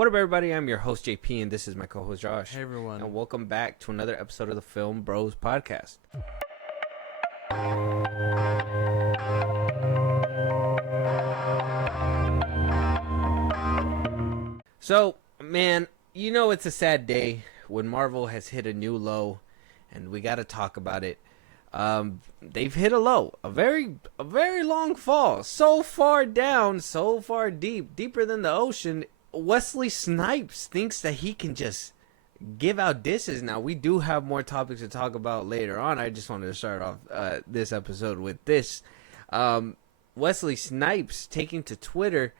What up, everybody? I'm your host, JP, and this is my co-host, Josh. Hey, everyone. And welcome back to another episode of the FilmBros podcast. So, man, you know it's a sad day when Marvel has hit a new low, and we got to talk about it. They've hit a low, a very long fall, so far down, so far deeper than the ocean. Wesley Snipes thinks that he can just give out disses. Now, we do have more topics to talk about later on. I just wanted to start off this episode with this. Wesley Snipes taking to Twitter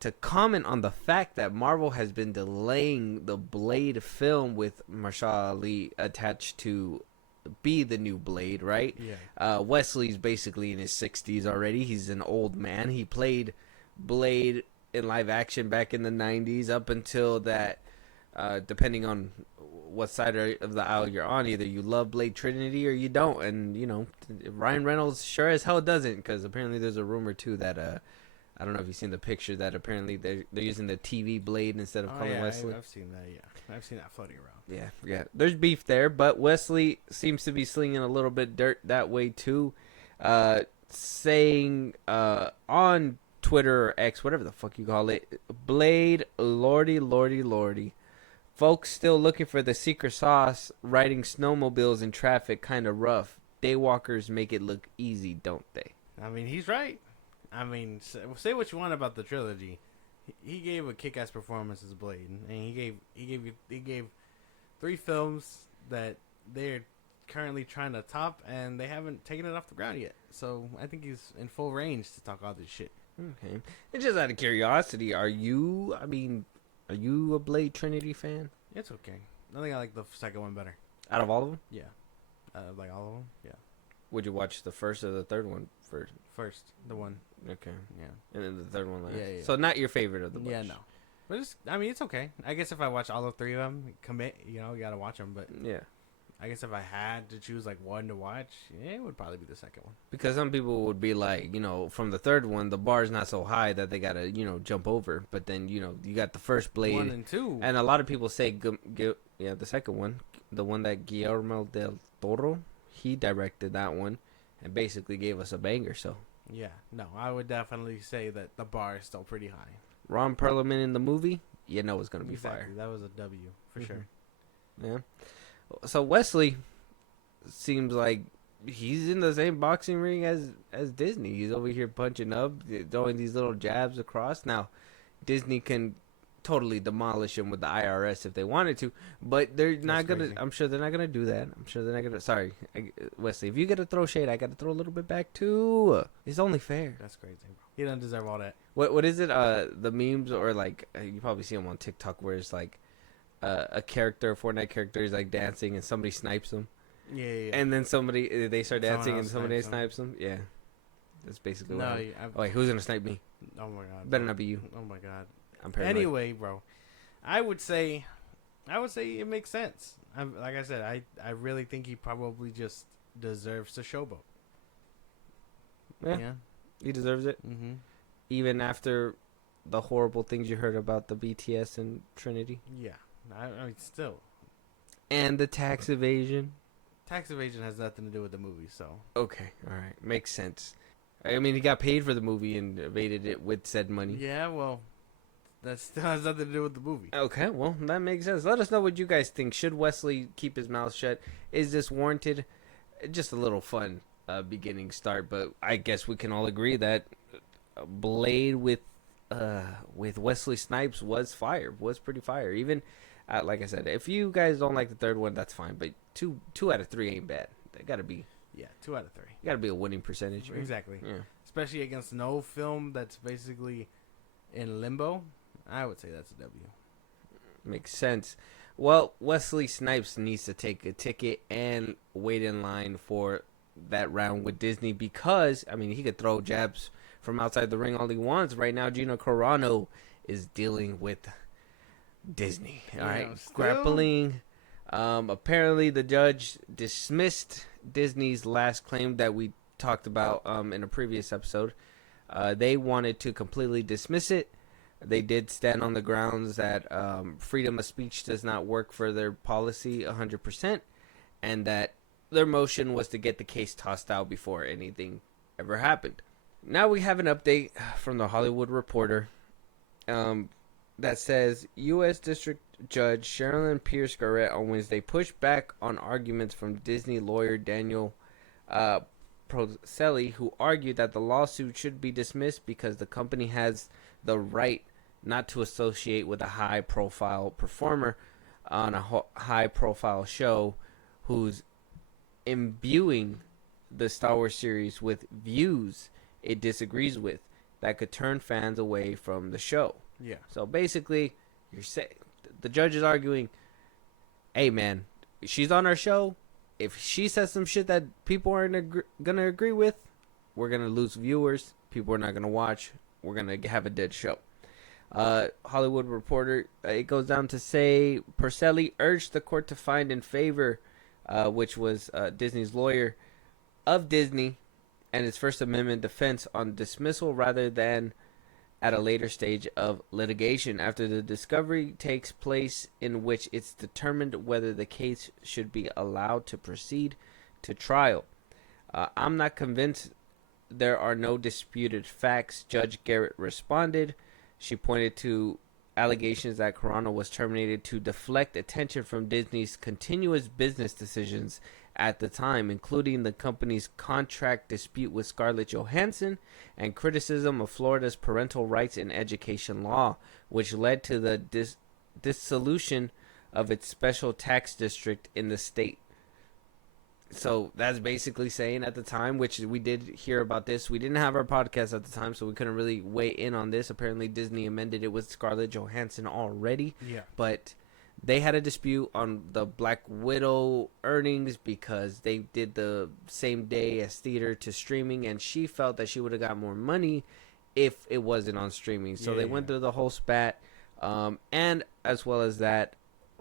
to comment on the fact that Marvel has been delaying the Blade film with Mahershala Ali attached to be the new Blade, right? Yeah. Wesley's basically in his 60s already. He's an old man. He played Blade in live action back in the 90s up until that, depending on what side of the aisle you're on, either you love Blade Trinity or you don't. And, you know, Ryan Reynolds sure as hell doesn't, because apparently there's a rumor too that I don't know if you've seen the picture that apparently they're using the TV Blade instead of calling Wesley. I've seen that. Yeah, I've seen that floating around. Yeah. There's beef there, but Wesley seems to be slinging a little bit dirt that way too, saying on Twitter or X, whatever the fuck you call it, Blade, lordy. Folks still looking for the secret sauce. Riding snowmobiles in traffic kind of rough. Daywalkers make it look easy, don't they? I mean, he's right. I mean, say what you want about the trilogy. He gave a kick-ass performance as Blade, and he gave 3 films that they're currently trying to top, and they haven't taken it off the ground yet. So I think he's in full range to talk all this shit. Okay. And just out of curiosity, are you a Blade Trinity fan? It's okay. I think I like the second one better. Out of all of them? Yeah. Like all of them? Yeah. Would you watch the first or the third one first? First, the one. Okay. Yeah. And then the third one last. Yeah. So not your favorite of the bunch? Yeah, no. But it's okay. I guess if I watch all 3 of them, you gotta watch them. But yeah. I guess if I had to choose like one to watch, it would probably be the second one. Because some people would be like, you know, from the third one, the bar's not so high that they gotta, you know, jump over. But then, you know, you got the first Blade. 1 and 2. And a lot of people say, the second one, the one that Guillermo del Toro, he directed that one and basically gave us a banger, so. Yeah, no, I would definitely say that the bar is still pretty high. Ron Perlman in the movie, you know it's going to be fire. That was a W, for sure. Yeah. So Wesley seems like he's in the same boxing ring as Disney. He's over here punching up, throwing these little jabs across. Now, Disney can totally demolish him with the IRS if they wanted to, but they're not gonna. I'm sure they're not gonna do that. I'm sure they're not gonna. Sorry, Wesley. If you get to throw shade, I got to throw a little bit back too. It's only fair. That's crazy, bro. He doesn't deserve all that. What is it? The memes or like you probably see them on TikTok where it's like a Fortnite character is like dancing and somebody snipes them. Yeah. And then they start dancing and somebody snipes them. Yeah. That's basically what. Wait, who's gonna snipe me? Oh my god. Better not be you. Oh my god. I'm paranoid. Anyway, bro, I would say it makes sense. Like I said, I really think he probably just deserves to showboat. Yeah. He deserves it. Mm-hmm. Even after the horrible things you heard about the BTS and Trinity. Yeah. I mean, still. And the tax evasion. Tax evasion has nothing to do with the movie, so. Okay, all right, makes sense. I mean, he got paid for the movie and evaded it with said money. Yeah, well, that still has nothing to do with the movie. Okay, well, that makes sense. Let us know what you guys think. Should Wesley keep his mouth shut? Is this warranted? Just a little fun beginning start, but I guess we can all agree that Blade with Wesley Snipes was pretty fire. Even like I said, if you guys don't like the third one, that's fine. But two out of 3 ain't bad. They gotta be. Yeah, 2 out of 3. Gotta be a winning percentage. Right? Exactly. Yeah. Especially against no film that's basically in limbo. I would say that's a W. Makes sense. Well, Wesley Snipes needs to take a ticket and wait in line for that round with Disney because, I mean, he could throw jabs from outside the ring all he wants. Right now, Gina Carano is dealing with Disney. All right, grappling. Apparently, the judge dismissed Disney's last claim that we talked about in a previous episode. They wanted to completely dismiss it They did stand on the grounds that freedom of speech does not work for their policy 100%, and that their motion was to get the case tossed out before anything ever happened. Now we have an update from the Hollywood Reporter that says U.S. District Judge Sherilyn Pierce Garrett on Wednesday pushed back on arguments from Disney lawyer Daniel Proselli, who argued that the lawsuit should be dismissed because the company has the right not to associate with a high-profile performer on a high-profile show who's imbuing the Star Wars series with views it disagrees with that could turn fans away from the show. Yeah. So basically, the judge is arguing, hey man, she's on our show. If she says some shit that people aren't gonna agree with, we're gonna lose viewers. People are not gonna watch. We're gonna have a dead show. Hollywood Reporter, it goes down to say Proselli urged the court to find in favor, which was Disney's lawyer, of Disney and its First Amendment defense on dismissal rather than at a later stage of litigation after the discovery takes place, in which it's determined whether the case should be allowed to proceed to trial. I'm not convinced there are no disputed facts, Judge Garrett responded. She pointed to allegations that Carano was terminated to deflect attention from Disney's continuous business decisions at the time, including the company's contract dispute with Scarlett Johansson and criticism of Florida's parental rights in education law, which led to the dissolution of its special tax district in the state. So that's basically saying at the time, which we did hear about this. We didn't have our podcast at the time, so we couldn't really weigh in on this. Apparently, Disney amended it with Scarlett Johansson already. Yeah. But they had a dispute on the Black Widow earnings because they did the same day as theater to streaming, and she felt that she would have got more money if it wasn't on streaming. So they went through the whole spat. And as well as that,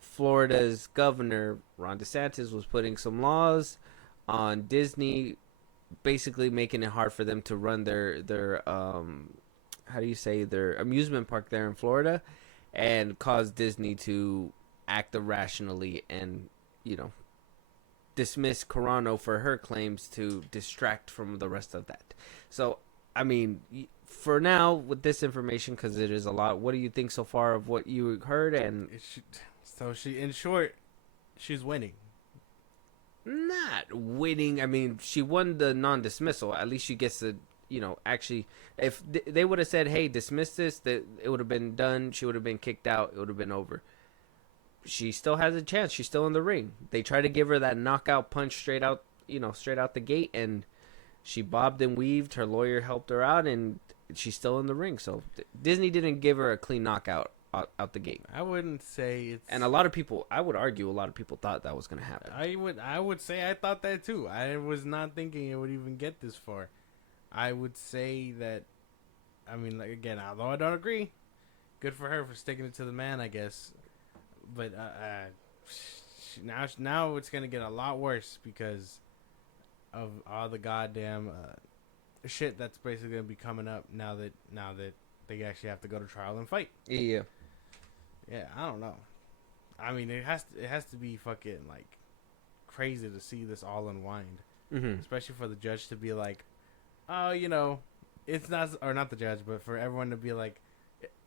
Florida's governor, Ron DeSantis, was putting some laws on Disney, basically making it hard for them to run their their amusement park there in Florida, and cause Disney to act irrationally and, dismiss Carano for her claims to distract from the rest of that. So, I mean, for now, with this information, because it is a lot, what do you think so far of what you heard? And so in short, she's winning. Not winning. I mean, she won the non-dismissal. At least she gets to, actually, if they would have said, hey, dismiss this, that it would have been done. She would have been kicked out. It would have been over. She still has a chance. She's still in the ring. They tried to give her that knockout punch straight out the gate, and she bobbed and weaved. Her lawyer helped her out, and she's still in the ring. So Disney didn't give her a clean knockout out the gate. I wouldn't say it's... And a lot of people, I would argue, a lot of people thought that was going to happen. I would say I thought that too. I was not thinking it would even get this far. I would say that, I mean, like, again, although I don't agree, good for her for sticking it to the man, I guess. But now it's going to get a lot worse because of all the goddamn shit that's basically going to be coming up now that they actually have to go to trial and fight. Yeah. Yeah, I don't know. I mean, it has to be fucking like crazy to see this all unwind, especially for the judge to be like, oh, it's not the judge, but for everyone to be like,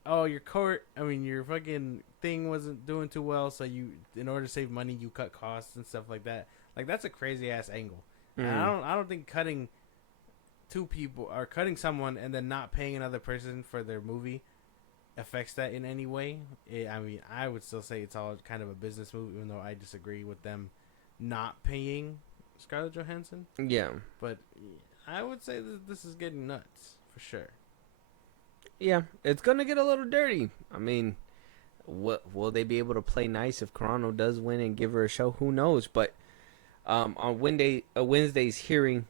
oh, your fucking thing wasn't doing too well, so in order to save money, you cut costs and stuff like that. Like, that's a crazy ass angle. And I don't think cutting two people or cutting someone and then not paying another person for their movie affects that in any way. I would still say it's all kind of a business move, even though I disagree with them not paying Scarlett Johansson. Yeah. But I would say that this is getting nuts, for sure. Yeah, it's going to get a little dirty. I mean, will they be able to play nice if Carano does win and give her a show? Who knows? But on Wednesday's hearing,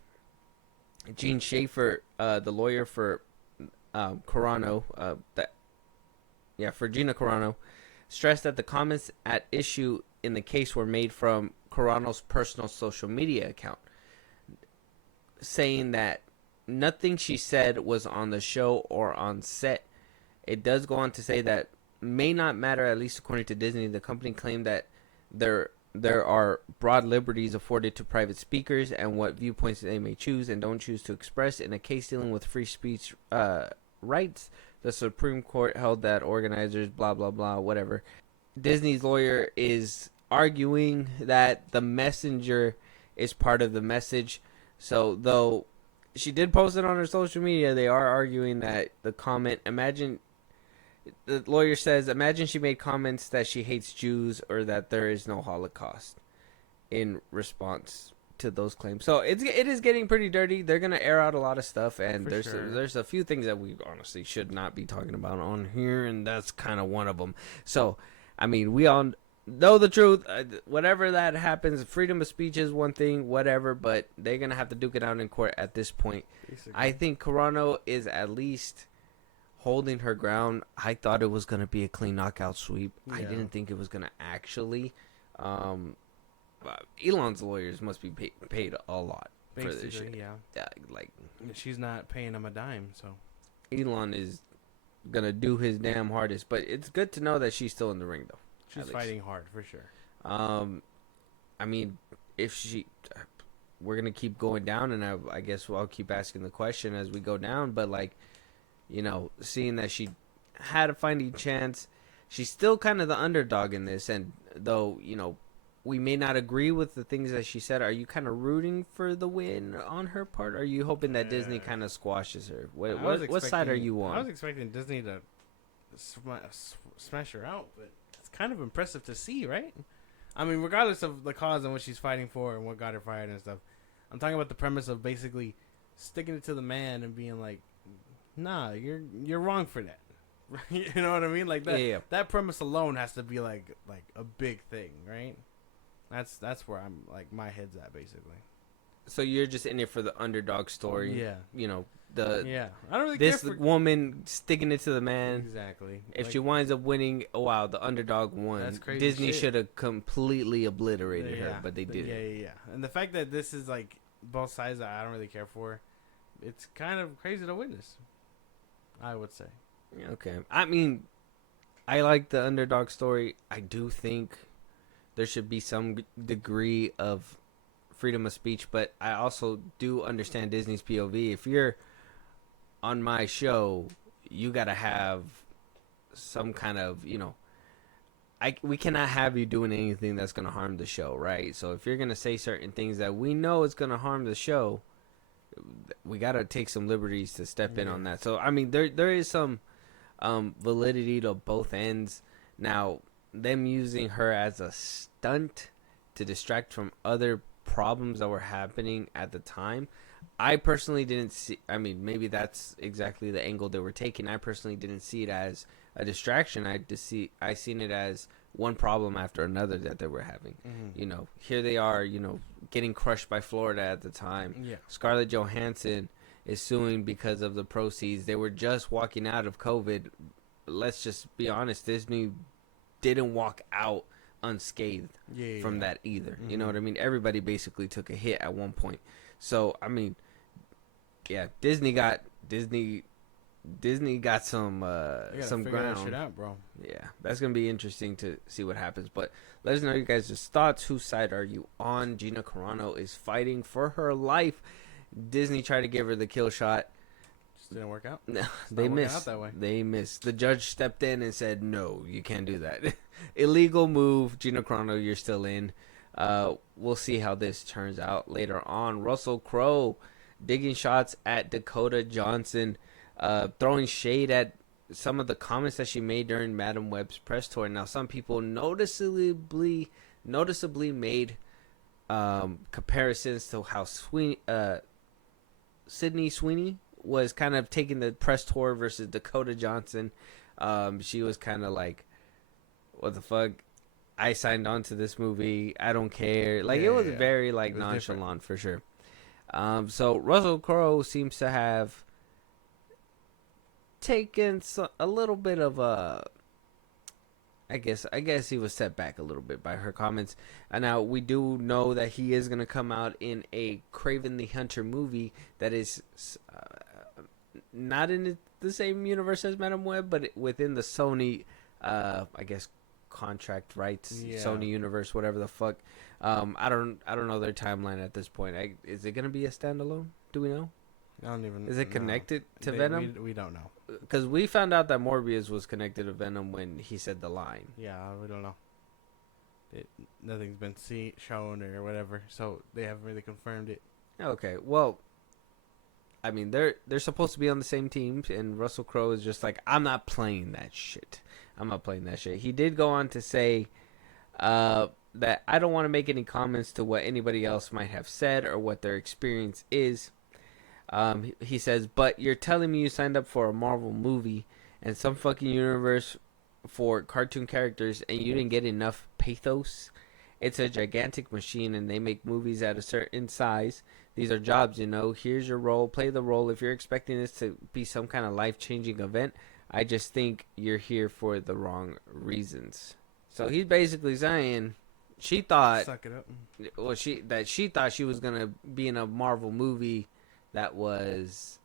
Gene Schaefer, the lawyer for Carano, for Gina Carano, stressed that the comments at issue in the case were made from Carano's personal social media account, saying that nothing she said was on the show or on set. It does go on to say that may not matter, at least according to Disney. The company claimed that there are broad liberties afforded to private speakers and what viewpoints they may choose and don't choose to express. In a case dealing with free speech rights, the Supreme Court held that organizers, blah, blah, blah, whatever. Disney's lawyer is arguing that the messenger is part of the message. So, though she did post it on her social media, they are arguing that the comment, the lawyer says, imagine she made comments that she hates Jews or that there is no Holocaust in response to those claims. So it is getting pretty dirty. They're going to air out a lot of stuff, and there's a few things that we honestly should not be talking about on here, and that's kind of one of them. So, I mean, we all know the truth. Whatever that happens, freedom of speech is one thing, whatever, but they're going to have to duke it out in court at this point. Basically. I think Carano is at least holding her ground. I thought it was going to be a clean knockout sweep. Yeah. I didn't think it was going to actually. Elon's lawyers must be paid a lot for this shit. Yeah, like she's not paying him a dime, so Elon is going to do his damn hardest. But it's good to know that she's still in the ring, though. She's fighting hard for sure. I mean, we're going to keep going down, and I guess I'll keep asking the question as we go down. But like, you know, seeing that she had a fighting chance, she's still kind of the underdog in this. And though, you know, we may not agree with the things that she said, are you kind of rooting for the win on her part? Or are you hoping that Disney kind of squashes her? What side are you on? I was expecting Disney to smash her out, but it's kind of impressive to see, right? I mean, regardless of the cause and what she's fighting for and what got her fired and stuff, I'm talking about the premise of basically sticking it to the man and being like, nah, you're wrong for that. You know what I mean? Like that. Yeah. That premise alone has to be like a big thing, right? That's where I'm like my head's at basically. So you're just in it for the underdog story. Yeah. You know I don't really this care for woman sticking it to the man. Exactly. If she winds up winning, oh wow, the underdog won. That's crazy. Disney should have completely obliterated her, but they didn't. Yeah. And the fact that this is like both sides that I don't really care for, it's kind of crazy to witness, I would say. Okay. I mean, I like the underdog story. I do think there should be some degree of freedom of speech, but I also do understand Disney's POV. If you're on my show, you got to have some kind of, you know, we cannot have you doing anything that's going to harm the show, right? So if you're going to say certain things that we know is going to harm the show, we got to take some liberties to step in on that. So, I mean, there is some validity to both ends. Now, them using her as a stunt to distract from other problems that were happening at the time, I personally didn't see. I mean, maybe that's exactly the angle they were taking. I personally didn't see it as a distraction. I seen it as one problem after another that they were having. Mm-hmm. You know, here they are, you know, getting crushed by Florida at the time. Yeah. Scarlett Johansson is suing because of the proceeds. They were just walking out of COVID. Let's just be honest, Disney didn't walk out unscathed from that either. Mm-hmm. You know what I mean? Everybody basically took a hit at one point. So, I mean, yeah, Disney got some ground. Shit out, bro. Yeah, that's gonna be interesting to see what happens. But let us know you guys' thoughts. Whose side are you on? Gina Carano is fighting for her life. Disney tried to give her the kill shot. Just didn't work out. No, they missed. Out that way. They missed. The judge stepped in and said, "No, you can't do that. Illegal move." Gina Carano, you're still in. We'll see how this turns out later on. Russel Crowe digging shots at Dakota Johnson, throwing shade at some of the comments that she made during Madam Web's press tour. Now, some people noticeably made comparisons to how Sydney Sweeney was kind of taking the press tour versus Dakota Johnson. She was kind of like, what the fuck? I signed on to this movie. I don't care. Like, it was very, like, nonchalant for sure. So Russell Crowe seems to have taken a little bit of a, I guess he was set back a little bit by her comments. And now we do know that he is going to come out in a Kraven the Hunter movie that is not in the same universe as Madam Web, but within the Sony, I guess, contract rights, Sony universe, whatever the fuck. I don't know their timeline at this point. Is it gonna be a standalone? Do we know? I don't even. Is it connected to Venom? We don't know. Because we found out that Morbius was connected to Venom when he said the line. Yeah, we don't know. Nothing's been shown or whatever, so they haven't really confirmed it. Okay, well, I mean, they're supposed to be on the same team, and Russell Crowe is just like, I'm not playing that shit. I'm not playing that shit. He did go on to say that I don't want to make any comments to what anybody else might have said or what their experience is. He says, but you're telling me you signed up for a Marvel movie and some fucking universe for cartoon characters and you didn't get enough pathos? It's a gigantic machine and they make movies at a certain size. These are jobs, you know. Here's your role. Play the role. If you're expecting this to be some kind of life-changing event, I just think you're here for the wrong reasons. So he's basically saying she thought, suck it up. Well, she thought she was gonna be in a Marvel movie that was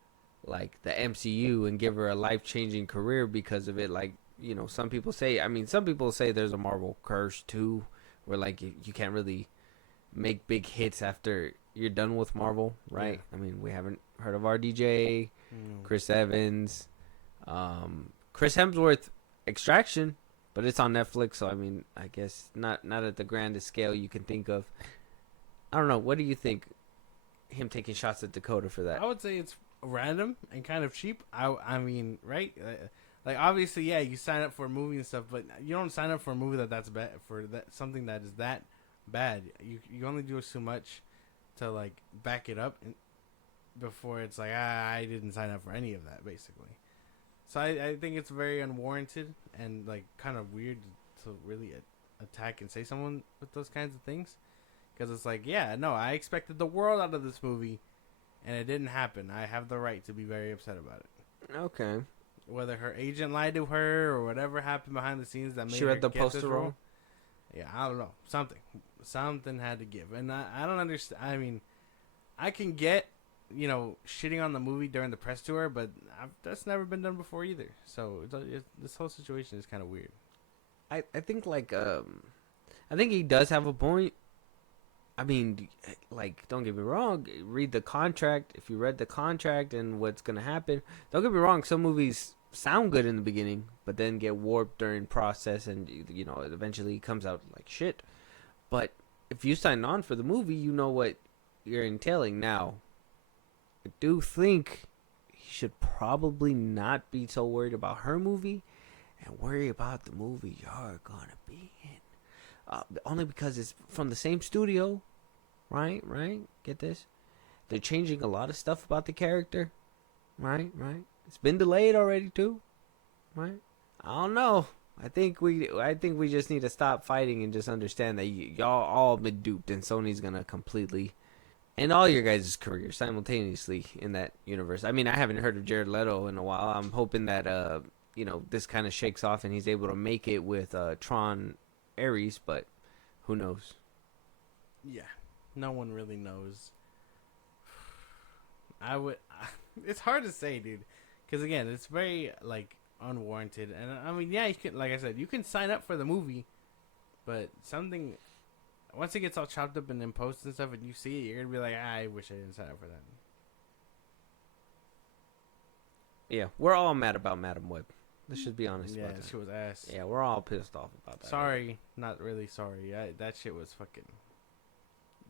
like the MCU and give her a life-changing career because of it. Like, you know, some people say there's a Marvel curse too, where like you can't really make big hits after you're done with Marvel, right? Yeah. I mean, we haven't heard of RDJ, Chris Evans, Chris Hemsworth, Extraction, but it's on Netflix, so I mean, I guess not at the grandest scale you can think of. I don't know. What do you think? Him taking shots at Dakota for that? I would say it's random and kind of cheap. I mean, right? Like obviously, yeah, you sign up for a movie and stuff, but you don't sign up for a movie that's bad for that something that is that bad. You only do so much to like back it up before it's like I didn't sign up for any of that basically. So I think it's very unwarranted and like kind of weird to really attack and say someone with those kinds of things. Because it's like, yeah, no, I expected the world out of this movie, and it didn't happen. I have the right to be very upset about it. Okay. Whether her agent lied to her or whatever happened behind the scenes that made she her read the get poster this wrong. Yeah, I don't know. Something had to give. And I don't understand. I mean, I can get, you know, shitting on the movie during the press tour, but that's never been done before either. So this whole situation is kind of weird. I think, like, I think he does have a point. I mean, like, don't get me wrong. Read the contract. If you read the contract and what's going to happen, don't get me wrong. Some movies sound good in the beginning, but then get warped during process and, you know, it eventually comes out like shit. But if you sign on for the movie, you know what you're entailing. Now, I do think he should probably not be so worried about her movie and worry about the movie you're going to be in. Only because it's from the same studio, right? Get this? They're changing a lot of stuff about the character, right? It's been delayed already too, right? I don't know. I think we just need to stop fighting and just understand that y'all all been duped, and Sony's gonna completely end all your guys' careers simultaneously in that universe. I mean, I haven't heard of Jared Leto in a while. I'm hoping that you know, this kind of shakes off and he's able to make it with Tron Ares, but who knows? Yeah, no one really knows. It's hard to say, dude, because again, it's very like unwarranted. And I mean, yeah, you can, like I said, you can sign up for the movie, but something once it gets all chopped up and in post and stuff, and you see it, you're gonna be like, I wish I didn't sign up for that. Yeah, we're all mad about Madam Web. Let's just be honest. Yeah, about that. she was ass. Yeah, we're all pissed off about that. Sorry, not really sorry. That shit was fucking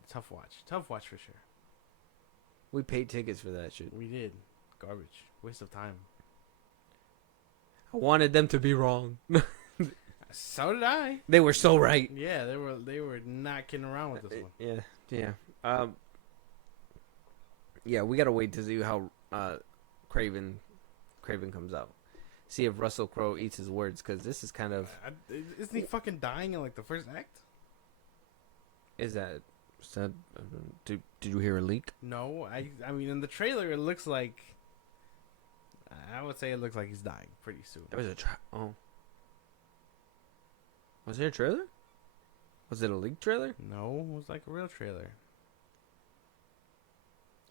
tough watch. Tough watch for sure. We paid tickets for that shit. We did. Garbage. Waste of time. I wanted them to be wrong. So did I. They were so right. Yeah, they were not kidding around with this one. Yeah. Yeah, we gotta wait to see how Craven comes out. See if Russell Crowe eats his words, because this is kind of... Isn't he fucking dying in, like, the first act? Is that... Did you hear a leak? No, I mean, in the trailer, it looks like... I would say it looks like he's dying pretty soon. There was a... Was there a trailer? Was it a leaked trailer? No, it was like a real trailer.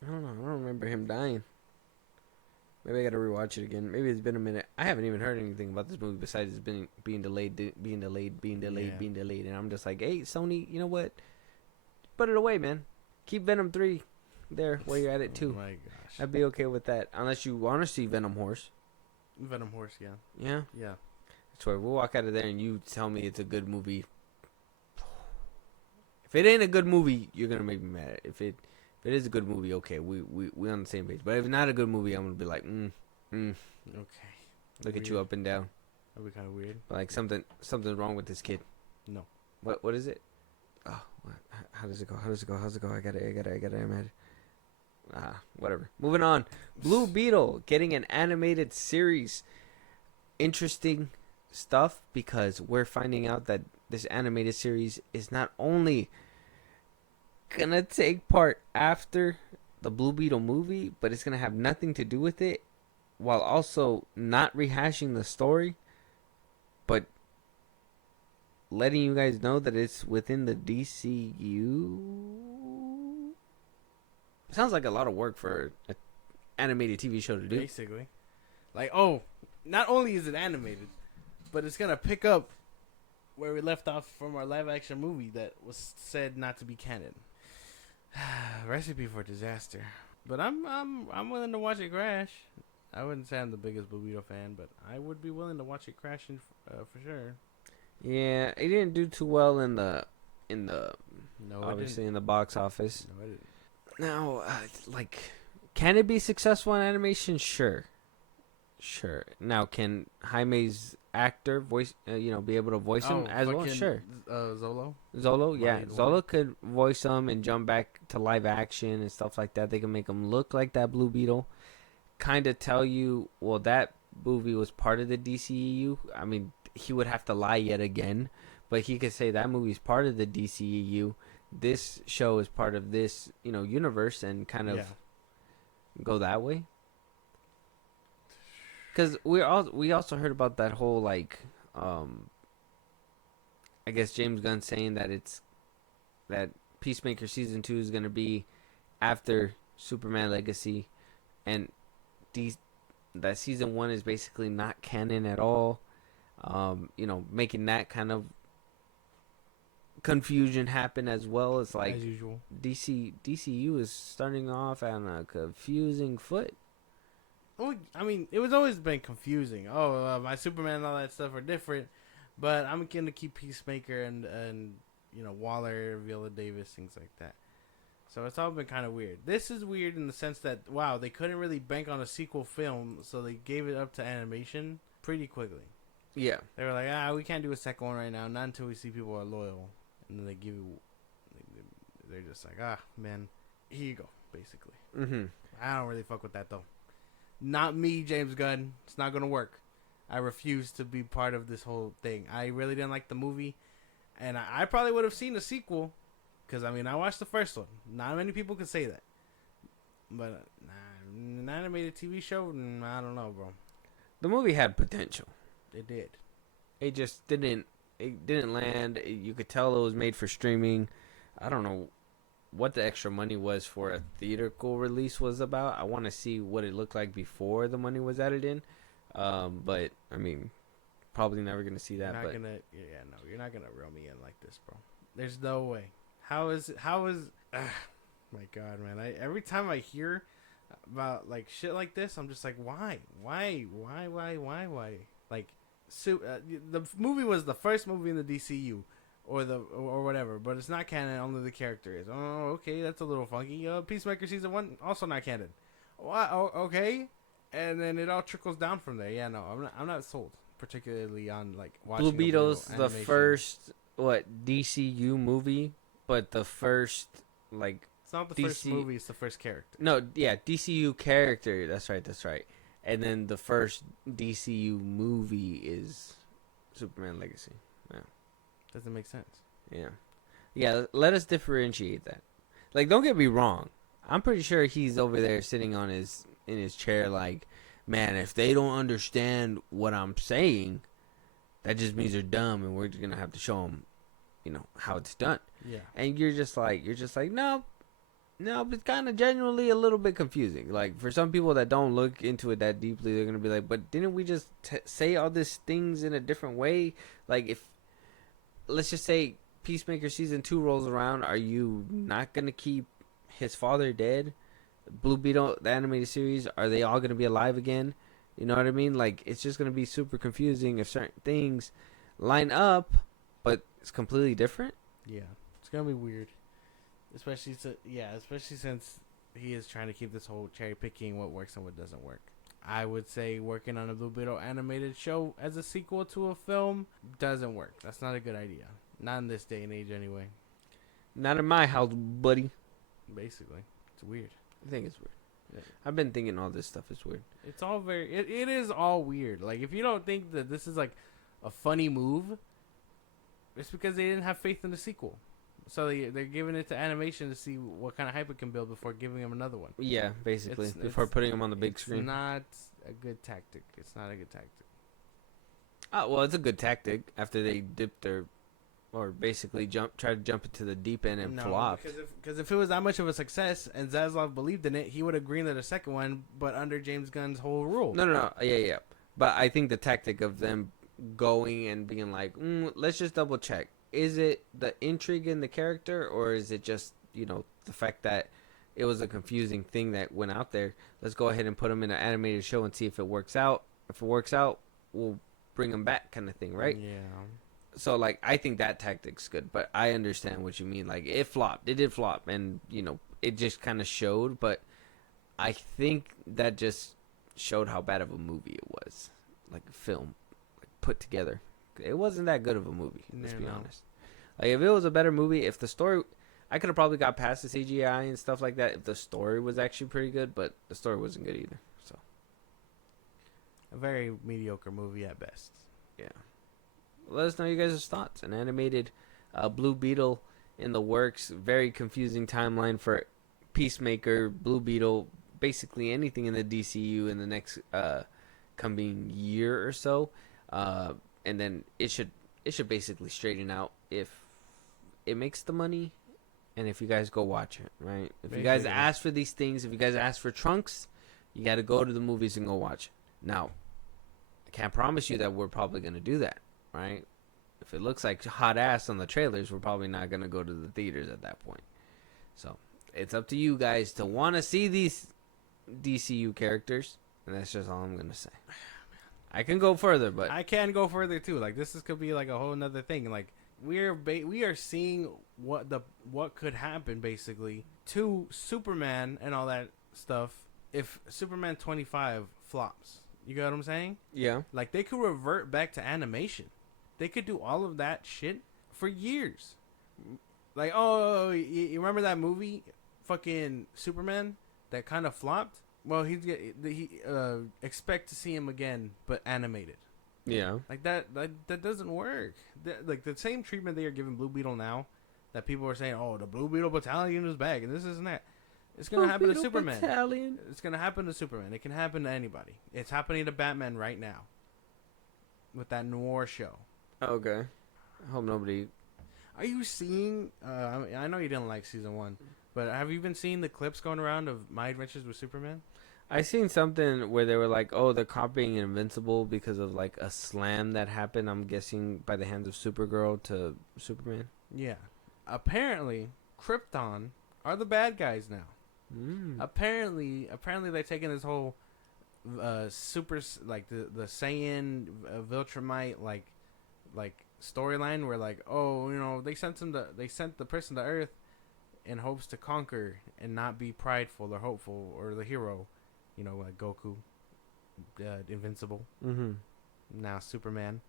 I don't know. I don't remember him dying. Maybe I gotta rewatch it again. Maybe it's been a minute. I haven't even heard anything about this movie besides it's being delayed, and I'm just like, hey, Sony, you know what? Put it away, man. Keep Venom 3 there where you're at it too. Oh my gosh. I'd be okay with that, unless you want to see Venom Horse. Venom Horse, yeah. Yeah. Yeah. I swear, we'll walk out of there and you tell me it's a good movie. If it ain't a good movie, you're gonna make me mad. If it is a good movie, okay, we on the same page. But if it's not a good movie, I'm gonna be like, Okay. Look at you up and down. That'd be kind of weird. Like something's wrong with this kid. No. What is it? Oh, what? How does it go? I got it. I'm at it. Whatever. Moving on. Blue Beetle getting an animated series. Interesting stuff, because we're finding out that this animated series is not only gonna take part after the Blue Beetle movie, but it's gonna have nothing to do with it, while also not rehashing the story, but letting you guys know that it's within the DCU. Sounds like a lot of work for an animated TV show to do. Basically. Like, not only is it animated, but it's gonna pick up where we left off from our live action movie that was said not to be canon. Recipe for disaster. But I'm willing to watch it crash. I wouldn't say I'm the biggest Blue Beetle fan, but I would be willing to watch it crash for sure. Yeah, it didn't do too well in the No, obviously in the box office. No, I didn't. Now, can it be successful in animation? Sure. Now, can Jaime's actor voice, be able to voice him as well? Sure. Zolo, yeah. Zolo could voice him and jump back to live action and stuff like that. They can make him look like that Blue Beetle. Kind of tell you, well, that movie was part of the DCEU. I mean, he would have to lie yet again, but he could say that movie's part of the DCEU. This show is part of this, universe, and kind of go that way. Because we also heard about that whole I guess James Gunn saying that Peacemaker season 2 is gonna be after Superman Legacy, and that season 1 is basically not canon at all. Making that kind of confusion happen as well. It's like, as usual, DCU is starting off on a confusing foot. Well, I mean, it was always been confusing. My Superman and all that stuff are different, but I'm going to keep Peacemaker and Waller, Viola Davis, things like that. So it's all been kind of weird. This is weird in the sense that, wow, they couldn't really bank on a sequel film, so they gave it up to animation pretty quickly. Yeah. They were like, we can't do a second one right now, not until we see people are loyal. And then they're just like, man, here you go, basically. Mm-hmm. I don't really fuck with that, though. Not me, James Gunn. It's not going to work. I refuse to be part of this whole thing. I really didn't like the movie, and I probably would have seen the sequel, because, I watched the first one. Not many people can say that. But an animated TV show, I don't know, bro. The movie had potential. It did. It just didn't land. You could tell it was made for streaming. I don't know what the extra money was for a theatrical release was about. I want to see what it looked like before the money was added in. But probably never gonna see that. You're not gonna reel me in like this, bro. There's no way. How is my God, man. Every time I hear about shit like this, I'm just like, why? Like, the movie was the first movie in the DCU, or whatever, but it's not canon. Only the character is. Oh, okay, that's a little funky. Peacemaker season 1 also not canon. Wow, okay, and then it all trickles down from there. Yeah, no, I'm not sold, particularly on watching Blue Beetle's the first DCU movie, but the first It's not the first movie. It's the first character. No, yeah, DCU character. That's right. And then the first DCU movie is Superman Legacy. Yeah. Doesn't make sense. Yeah. Let us differentiate that. Don't get me wrong. I'm pretty sure he's over there sitting in his chair man, if they don't understand what I'm saying, that just means they're dumb, and we're just gonna have to show them, how it's done. Yeah. And you're just like, no, No, but kind of genuinely a little bit confusing. Like, for some people that don't look into it that deeply, they're gonna be like, "But didn't we just say all these things in a different way?" Like, if let's just say Peacemaker season 2 rolls around, are you not gonna keep his father dead? Blue Beetle, the animated series, are they all gonna be alive again? You know what I mean? Like, it's just gonna be super confusing if certain things line up, but it's completely different. Yeah, it's gonna be weird, especially since he is trying to keep this whole cherry picking what works and what doesn't work. I would say working on a Blue Beetle animated show as a sequel to a film doesn't work. That's not a good idea. Not in this day and age, anyway. Not in my house, buddy. Basically, it's weird. I think it's weird. Yeah. I've been thinking all this stuff is weird. It's all very. It is all weird. Like, if you don't think that this is like a funny move, it's because they didn't have faith in the sequel. So they're giving it to animation to see what kind of hype it can build before giving him another one. Yeah, basically, before putting him on the big screen. It's not a good tactic. It's not a good tactic. Oh, well, it's a good tactic after they dipped their, or basically tried to jump into the deep end and flopped. Because if it was that much of a success and Zaslav believed in it, he would have greenlit a second one, but under James Gunn's whole rule. No. Yeah. But I think the tactic of them going and being like, let's just double check. Is it the intrigue in the character, or is it just, the fact that it was a confusing thing that went out there? Let's go ahead and put him in an animated show and see if it works out. If it works out, we'll bring him back, kind of thing, right? Yeah. So, like, I think that tactic's good, but I understand what you mean. Like, it flopped. It did flop, and, it just kind of showed, but I think that just showed how bad of a movie it was. Like, a film, like, put together. It wasn't that good of a movie, let's be honest. Like, if it was a better movie, if the story... I could have probably got past the CGI and stuff like that if the story was actually pretty good, but the story wasn't good either, so... A very mediocre movie at best. Yeah. Let us know you guys' thoughts. An animated Blue Beetle in the works. Very confusing timeline for Peacemaker, Blue Beetle, basically anything in the DCU in the next coming year or so. And then it should basically straighten out if it makes the money and if you guys go watch it, right? If you guys ask for these things, if you guys ask for Trunks, you got to go to the movies and go watch it. Now, I can't promise you that we're probably going to do that, right? If it looks like hot ass on the trailers, we're probably not going to go to the theaters at that point. So, it's up to you guys to want to see these DCU characters, and that's just all I'm going to say. I can go further, but I can go further too. Like, could be like a whole nother thing. Like, we are seeing what could happen basically to Superman and all that stuff if Superman 25 flops. You get what I'm saying? Yeah. Like, they could revert back to animation. They could do all of that shit for years. Like, you remember that movie, fucking Superman, that kind of flopped? Well, expect to see him again, but animated. Yeah. Like, that doesn't work. Like, the same treatment they are giving Blue Beetle now, that people are saying, the Blue Beetle Battalion is back, and this and that. It's going to happen to Superman. Battalion. It's going to happen to Superman. It can happen to anybody. It's happening to Batman right now. With that noir show. Okay. I hope nobody... Are you seeing... I know you didn't like season 1, but have you been seeing the clips going around of My Adventures with Superman? I seen something where they were like, they're copying Invincible because of, like, a slam that happened, I'm guessing, by the hands of Supergirl to Superman. Yeah. Apparently, Krypton are the bad guys now. Apparently they're taking this whole super, like, the Saiyan Viltrumite, like storyline where, like, they sent the person to Earth in hopes to conquer and not be prideful or hopeful or the hero. Like Goku, Invincible. Mm-hmm. Now Superman.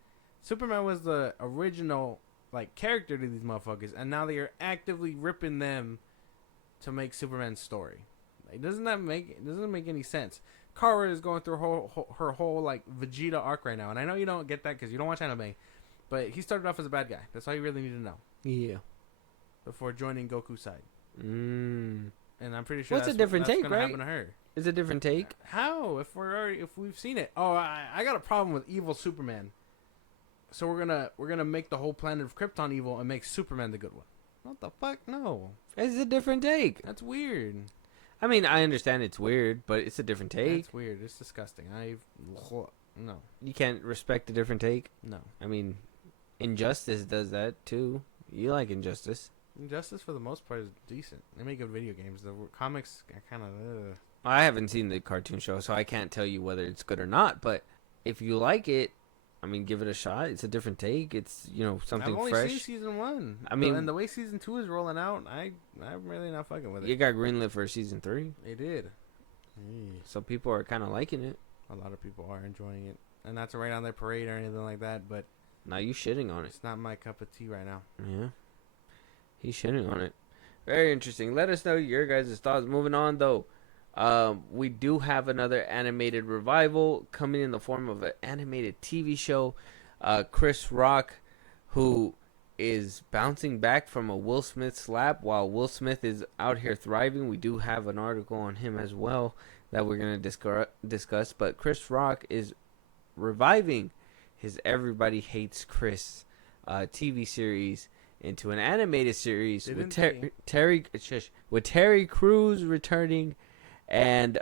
Superman was the original, like, character to these motherfuckers, and now they are actively ripping them to make Superman's story. Like, doesn't make any sense. Kara is going through her whole like Vegeta arc right now, and I know you don't get that because you don't watch anime, but he started off as a bad guy. That's all you really need to know. Yeah. Before joining Goku's side. And I'm pretty sure that's a different take, right? Happen to her. It's a different take. How? If we've seen it. I got a problem with evil Superman. So we're gonna make the whole planet of Krypton evil and make Superman the good one. What the fuck? No. It's a different take. That's weird. I mean, I understand it's weird, but it's a different take. That's weird. It's disgusting. No. You can't respect a different take. No. I mean, Injustice does that too. You like Injustice. Injustice for the most part is decent. They make good video games. The comics are kind of. I haven't seen the cartoon show, so I can't tell you whether it's good or not. But if you like it, I mean, give it a shot. It's a different take. It's, you know, something fresh. I've only seen season 1. I mean, and the way season 2 is rolling out, I'm really not fucking with it. You got greenlit for season 3. They did. So people are kind of liking it. A lot of people are enjoying it, and not to rain on their parade or anything like that. But now you shitting on it. It's not my cup of tea right now. Yeah, he's shitting on it. Very interesting. Let us know your guys' thoughts. Moving on though. We do have another animated revival coming in the form of an animated TV show. Chris Rock, who is bouncing back from a Will Smith slap while Will Smith is out here thriving. We do have an article on him as well that we're going to discuss. But Chris Rock is reviving his Everybody Hates Chris TV series into an animated series with Terry Crews returning and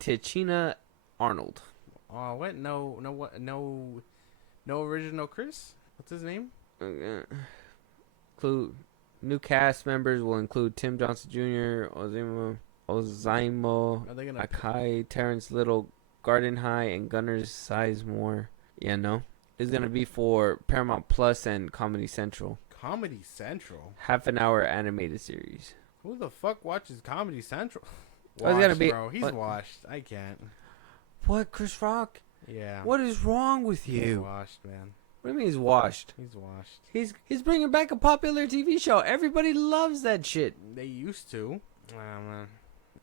Tichina Arnold. Oh, what? No original Chris? What's his name? New cast members will include Tim Johnson Jr., Ozaimo Akai, Terrence Little, Garden High, and Gunnar Sizemore. Yeah, no. It's going to be for Paramount Plus and Comedy Central. Comedy Central? Half an hour animated series. Who the fuck watches Comedy Central? Bro. He's washed. I can't. What, Chris Rock? Yeah. What is wrong with you? He's washed, man. What do you mean he's washed? He's washed. He's bringing back a popular TV show. Everybody loves that shit. They used to. Man.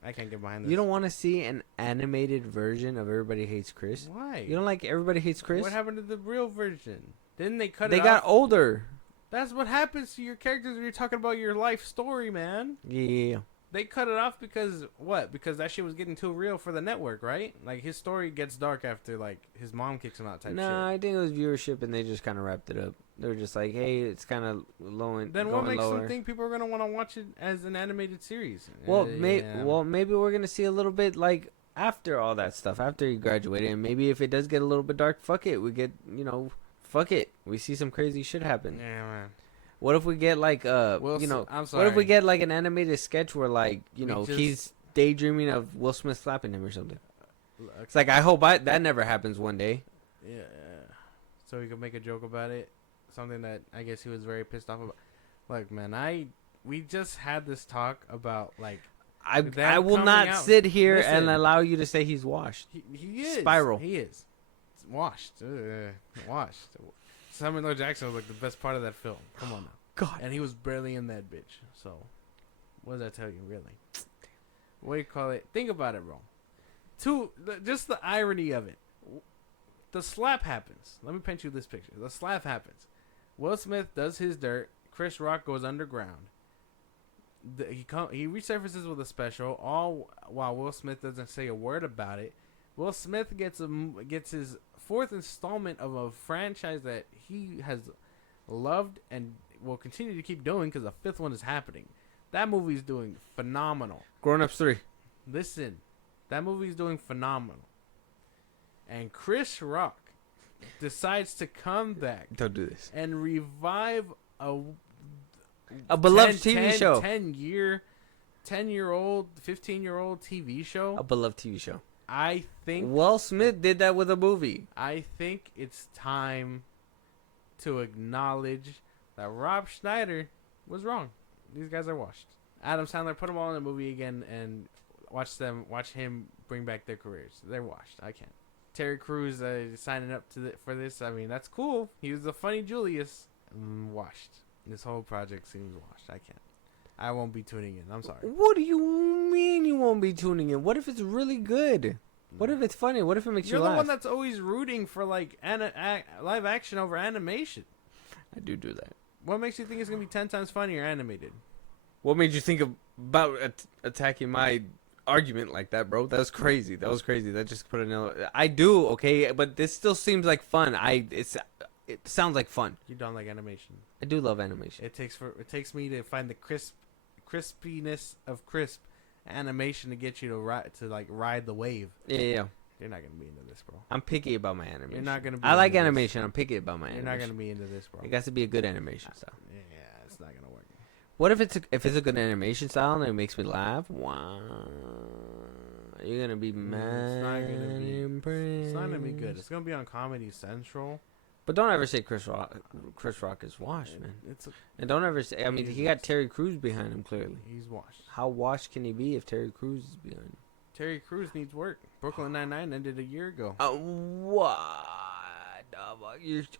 I can't get behind this. You don't want to see an animated version of Everybody Hates Chris? Why? You don't like Everybody Hates Chris? What happened to the real version? Didn't they cut it They off? got older. That's what happens to your characters when you're talking about your life story, man. Yeah. They cut it off because what? Because that shit was getting too real for the network, right? Like his story gets dark after like his mom kicks him out type shit. Nah, I think it was viewership and they just kind of wrapped it up. They were just like, hey, it's kind of low and then what makes lower. them think people are gonna want to watch it as an animated series? Well, maybe we're gonna see a little bit like after all that stuff, after he graduated, and maybe if it does get a little bit dark, fuck it, we get fuck it, we see some crazy shit happen. Yeah, man. What if we get like I'm sorry. what if we get like an animated sketch where like he's daydreaming of Will Smith slapping him or something? It's like I hope that never happens one day. Yeah. So we could make a joke about it, something that I guess he was very pissed off about. Look, man, we just had this talk about like I will not sit here and allow you to say he's washed. He is. Spiral. He is. It's washed. Washed. Samuel L. Jackson was like the best part of that film. Come on now. God. And he was barely in that bitch. So, what does that tell you, really? What do you call it? Think about it, bro. Just the irony of it. The slap happens. Let me paint you this picture. The slap happens. Will Smith does his dirt. Chris Rock goes underground. He resurfaces with a special, all while Will Smith doesn't say a word about it. Will Smith gets his fourth installment of a franchise that he has loved and will continue to keep doing because the fifth one is happening. That movie's doing phenomenal. Grown Ups 3. Listen, that movie's doing phenomenal. And Chris Rock decides to come back. Don't do this. And revive a beloved TV show. 10-year-old, 15-year-old TV show. A beloved TV show. I think Will Smith did that with a movie. I think it's time to acknowledge that Rob Schneider was wrong. These guys are washed. Adam Sandler, put them all in a movie again and watch him bring back their careers. They're washed. I can't. Terry Crews signing up for this. I mean, that's cool. He was a funny Julius. Washed. This whole project seems washed. I can't. I won't be tuning in. I'm sorry. What do you mean you won't be tuning in? What if it's really good? What if it's funny? What if it makes you laugh? You're the one that's always rooting for like live action over animation. I do that. What makes you think it's gonna be 10 times funnier animated? What made you think about attacking my argument like that, bro? That was crazy. That just put another. I do, okay, but this still seems like fun. It's it sounds like fun. You don't like animation. I do love animation. It takes me to find the crispiness of crisp animation to get you to ride the wave. Yeah. You're not gonna be into this, bro. I'm picky about my animation. You're not gonna be I like into this. animation. I'm picky about my You're animation. not gonna be into this, bro. It got to be a good animation style. Yeah, it's not gonna work. What if it's a good animation style and it makes me laugh? Wow. You're gonna be mad. It's not gonna be. impressed. It's not gonna be good. It's gonna be on Comedy Central. But don't ever say Chris Rock. Chris Rock is washed, man. And don't ever say. I mean, he got Terry Crews behind him. Clearly, he's washed. How washed can he be if Terry Crews is behind him? Terry Crews needs work. Brooklyn Nine-Nine ended a year ago. What?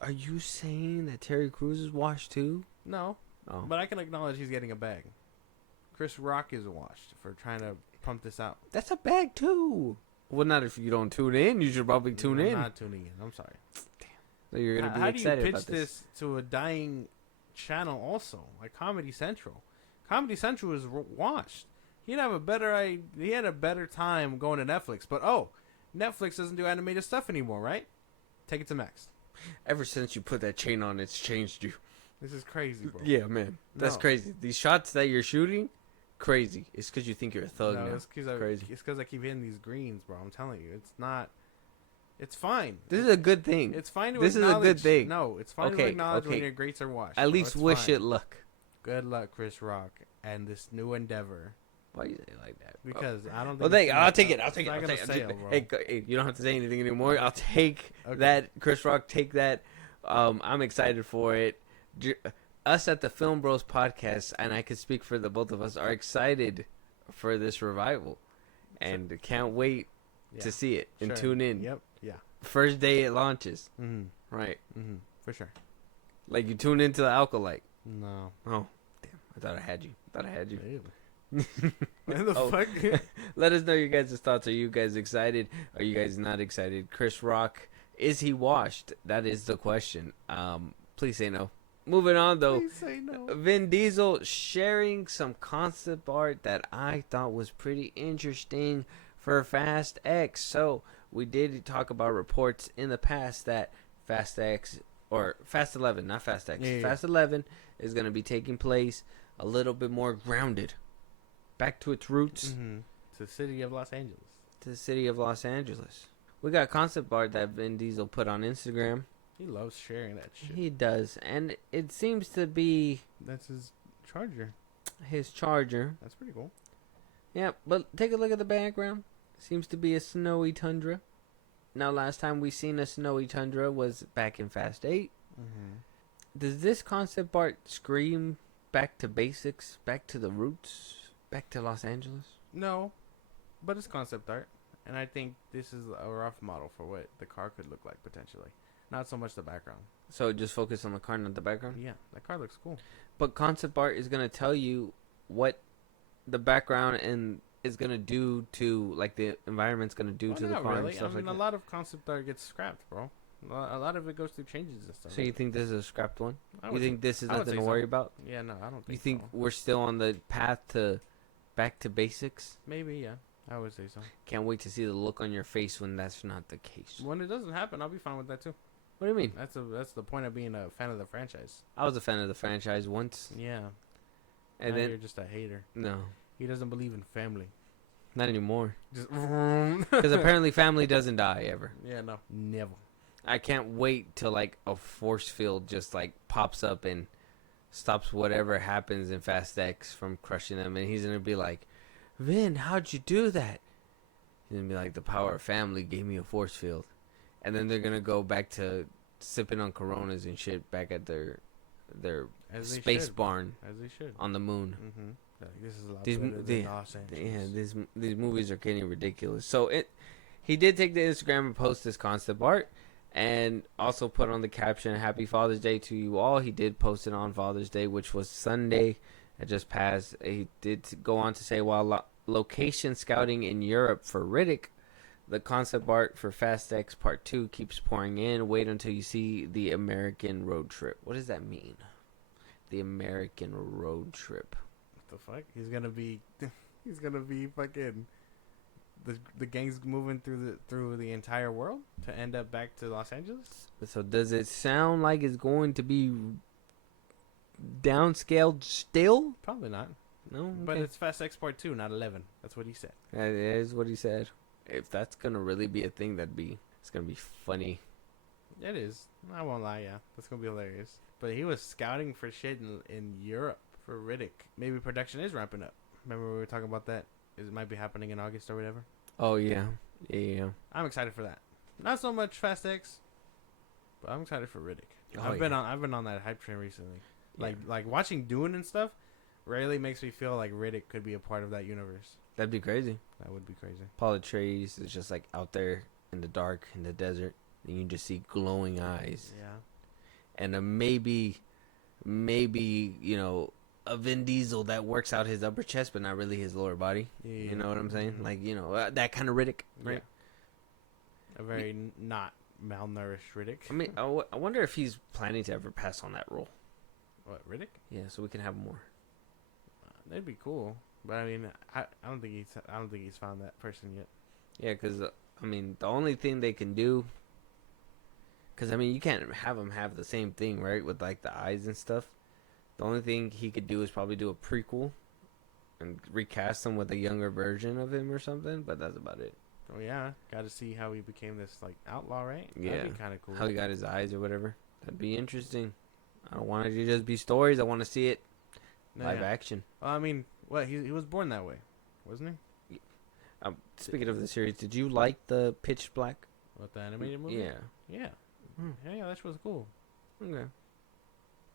Are you saying that Terry Crews is washed too? No. Oh. But I can acknowledge he's getting a bag. Chris Rock is washed for trying to pump this out. That's a bag too. Well, not if you don't tune in. You should probably tune in. I'm not tuning in. I'm sorry. Damn. So you're gonna be How excited do you about pitch this to a dying channel? Also, like Comedy Central. Comedy Central is washed. He had a better time going to Netflix. But Netflix doesn't do animated stuff anymore, right? Take it to Max. Ever since you put that chain on, it's changed you. This is crazy, bro. Yeah, man. That's crazy. These shots that you're shooting, crazy. It's because you think you're a thug now. It's because I keep hitting these greens, bro. I'm telling you. It's not. It's fine. This is a good thing. It's fine to This is a good thing. No, it's fine to acknowledge when your greats are washed. At least wish it luck. Good luck, Chris Rock, and this new endeavor. Why you say it like that? Bro? Because I don't think... Well, I'll take it. Hey, you don't have to say anything anymore. I'll take that. Chris Rock, take that. I'm excited for it. Us at the FilmBros podcast, and I can speak for the both of us, are excited for this revival. And can't wait to see it and tune in. Yep. Yeah. First day it launches. Mm-hmm. Right. Mm-hmm. For sure. Like you tune into the Alkalite. No. Oh, damn. I thought I had you. What the fuck? Let us know your guys' thoughts. Are you guys excited? Are you guys not excited? Chris Rock, is he washed? That is the question. Please say no. Moving on though. Please say no. Vin Diesel sharing some concept art that I thought was pretty interesting for Fast X. So we did talk about reports in the past that Fast 11, not Fast X. Yeah. Fast 11 is going to be taking place a little bit more grounded. Back to its roots. Mm-hmm. To the city of Los Angeles. To the city of Los Angeles. We got concept art that Vin Diesel put on Instagram. He loves sharing that shit. He does. And it seems to be... That's his Charger. His Charger. That's pretty cool. Yeah, but take a look at the background. Seems to be a snowy tundra. Now, last time we seen a snowy tundra was back in Fast 8. Mm-hmm. Does this concept art scream back to basics, back to the roots, back to Los Angeles? No, but it's concept art. And I think this is a rough model for what the car could look like potentially. Not so much the background. So just focus on the car, not the background? Yeah, that car looks cool. But concept art is going to tell you what the background and is going to do to, like, the environment's going to do to the car really. and stuff like that. A lot of concept art gets scrapped, bro. A lot of it goes through changes and stuff. So you think this is a scrapped one? You would think this is I would nothing to say worry so. about? Yeah, no, I don't think You think so. we're still on the path to back to basics? Maybe, yeah. I would say so. Can't wait to see the look on your face when that's not the case. When it doesn't happen, I'll be fine with that too. What do you mean? That's the point of being a fan of the franchise. I was a fan of the franchise once. Yeah. And now then you're just a hater. No, He doesn't believe in family. not anymore. Just Because apparently family doesn't die ever. Yeah, no. Never. I can't wait till like a force field just like pops up and stops whatever happens in Fast X from crushing them. And he's going to be like, Vin, how'd you do that? He's going to be like, the power of family gave me a force field. And then they're going to go back to sipping on Coronas and shit back at their space barn As they should. on the moon. Mm-hmm. Like, this is a lot These better mo- than Los Angeles. Yeah, these movies are getting ridiculous. So he did take the Instagram and post this concept art, and also put on the caption, "Happy Father's Day to you all." He did post it on Father's Day, which was Sunday. It just passed. He did go on to say, while location scouting in Europe for Riddick, the concept art for Fast X Part 2 keeps pouring in. Wait until you see the American road trip. What does that mean? The American road trip. What the fuck? He's gonna be fucking the gang's moving through the entire world to end up back to Los Angeles. So does it sound like it's going to be downscaled still? Probably not. No, okay. But it's Fast X Part 2, not 11. That's what he said. That is what he said. If that's gonna really be a thing, it's gonna be funny. It is. I won't lie, yeah. That's going to be hilarious. But he was scouting for shit in Europe for Riddick. Maybe production is ramping up. Remember we were talking about that? It might be happening in August or whatever. Oh, yeah. Yeah. I'm excited for that. Not so much Fast X, but I'm excited for Riddick. Oh, I've been on that hype train recently. Like watching Dune and stuff rarely makes me feel like Riddick could be a part of that universe. That'd be crazy. That would be crazy. Paul Atreides is just like out there in the dark, in the desert. And you just see glowing eyes. Yeah. And maybe, you know, a Vin Diesel that works out his upper chest, but not really his lower body. Yeah. You know what I'm saying? Mm-hmm. Like, you know, that kind of Riddick, right? Yeah. A very not malnourished Riddick. I mean, I wonder if he's planning to ever pass on that role. What, Riddick? Yeah, so we can have more. That'd be cool. But I mean, I don't think he's found that person yet. Yeah, because I mean, the only thing they can do. Because, I mean, you can't have him have the same thing, right? With, like, the eyes and stuff. The only thing he could do is probably do a prequel. And recast him with a younger version of him or something. But that's about it. Oh, yeah. Got to see how he became this, like, outlaw, right? Yeah. That'd be kind of cool. How he got his eyes or whatever. That'd be interesting. I don't want it to just be stories. I want to see it live action. Well, I mean, he was born that way, wasn't he? Speaking of the series, did you like the Pitch Black? What, the animated movie? Yeah. Yeah. Yeah, that was cool. Okay.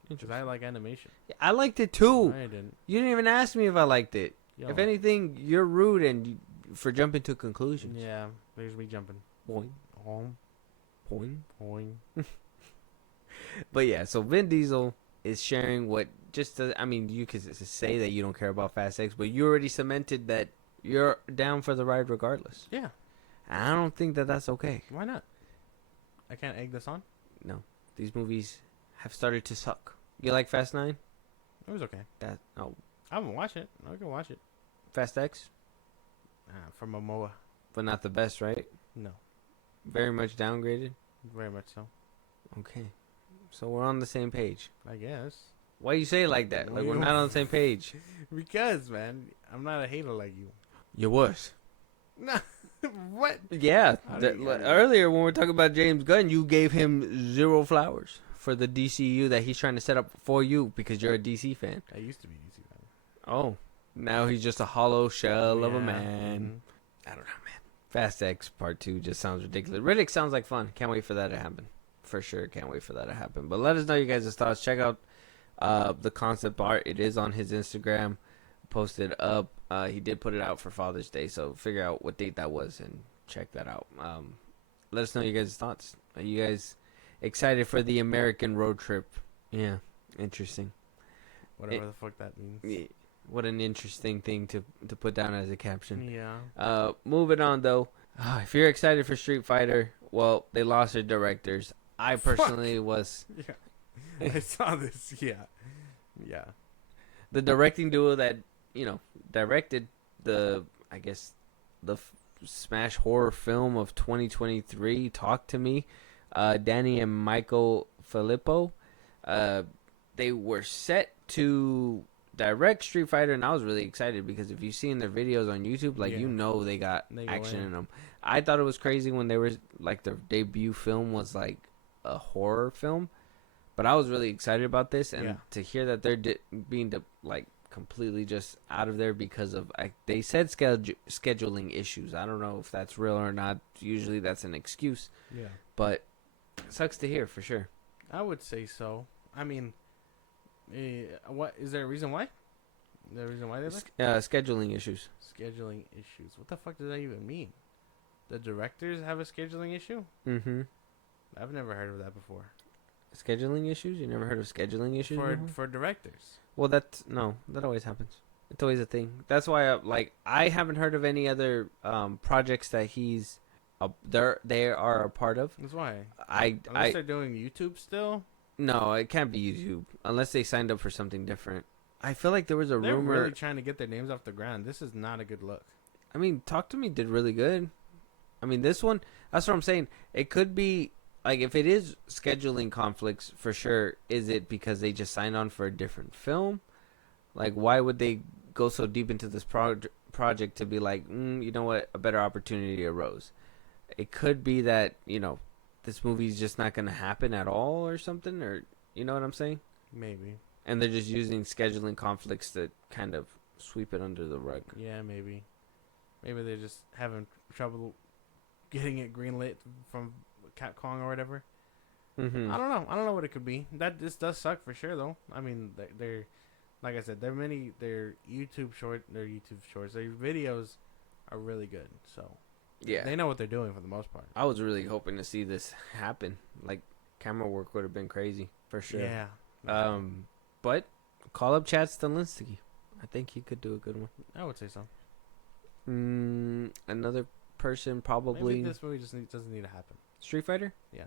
Because I like animation. Yeah, I liked it too. I didn't. You didn't even ask me if I liked it. Yo. If anything, you're rude and for jumping to conclusions. Yeah, there's me jumping. Boing. Boing. Boing. But yeah, so Vin Diesel is sharing what you could say that you don't care about Fast X, but you already cemented that you're down for the ride regardless. Yeah. And I don't think that that's okay. Why not? I can't egg this on? No. These movies have started to suck. You like Fast 9? It was okay. I haven't watched it. I can watch it. Fast X? From Momoa. But not the best, right? No. Very much downgraded? Very much so. Okay. So we're on the same page. I guess. Why you say it like that? Like we're not on the same page. Because, man, I'm not a hater like you. You was. Nah. What? Yeah. Earlier when we were talking about James Gunn, you gave him 0 flowers for the DCU that he's trying to set up for you because you're a DC fan. I used to be DC fan. Oh. Now he's just a hollow shell of a man. Mm-hmm. I don't know, man. Fast X Part 2 just sounds ridiculous. Riddick sounds like fun. Can't wait for that to happen. For sure, can't wait for that to happen. But let us know you guys' thoughts. Check out the concept art. It is on his Instagram. Posted up. He did put it out for Father's Day, so figure out what date that was and check that out. Let us know you guys' thoughts. Are you guys excited for the American road trip? Yeah, interesting. Whatever the fuck that means. Yeah, what an interesting thing to put down as a caption. Yeah. Moving on though. If you're excited for Street Fighter, well, they lost their directors. I personally was. Yeah. I saw this. Yeah. Yeah. The directing duo that, directed the smash horror film of 2023, Talk to Me, Danny and Michael Filippo, they were set to direct Street Fighter, and I was really excited because if you've seen their videos on YouTube, they got action in them. I thought it was crazy when they were like their debut film was like a horror film, but I was really excited about this, and to hear that they're being completely just out of there because of they said scheduling issues. I don't know if that's real or not. Usually that's an excuse. Yeah. But it sucks to hear for sure. I would say so. I mean, what is there a reason why? Is there a reason why they left? Scheduling issues. Scheduling issues. What the fuck does that even mean? The directors have a scheduling issue? Mm-hmm. I've never heard of that before. Scheduling issues? You never heard of scheduling issues for directors? Well, that always happens. It's always a thing. That's why I haven't heard of any other projects that he's they are a part of. That's why. Unless they're doing YouTube still. No, it can't be YouTube unless they signed up for something different. I feel like there was a rumor. They're really trying to get their names off the ground. This is not a good look. I mean, Talk to Me did really good. I mean, this one, that's what I'm saying. It could be, like, if it is scheduling conflicts, for sure, is it because they just signed on for a different film? Like, why would they go so deep into this project to be like, you know what, a better opportunity arose? It could be that, this movie's just not going to happen at all or something, or, you know what I'm saying? Maybe. And they're just using scheduling conflicts to kind of sweep it under the rug. Yeah, maybe. Maybe they're just having trouble getting it greenlit from Capcom or whatever. Mm-hmm. I don't know what it could be. This does suck for sure, though. I mean, they're like I said, their YouTube shorts, their videos are really good. So yeah, they know what they're doing for the most part. I was really hoping to see this happen. Like, camera work would have been crazy for sure. Yeah. But call up Chad Stahelski. I think he could do a good one. I would say so. Another person probably. Maybe this movie just doesn't need to happen. Street Fighter? Yeah.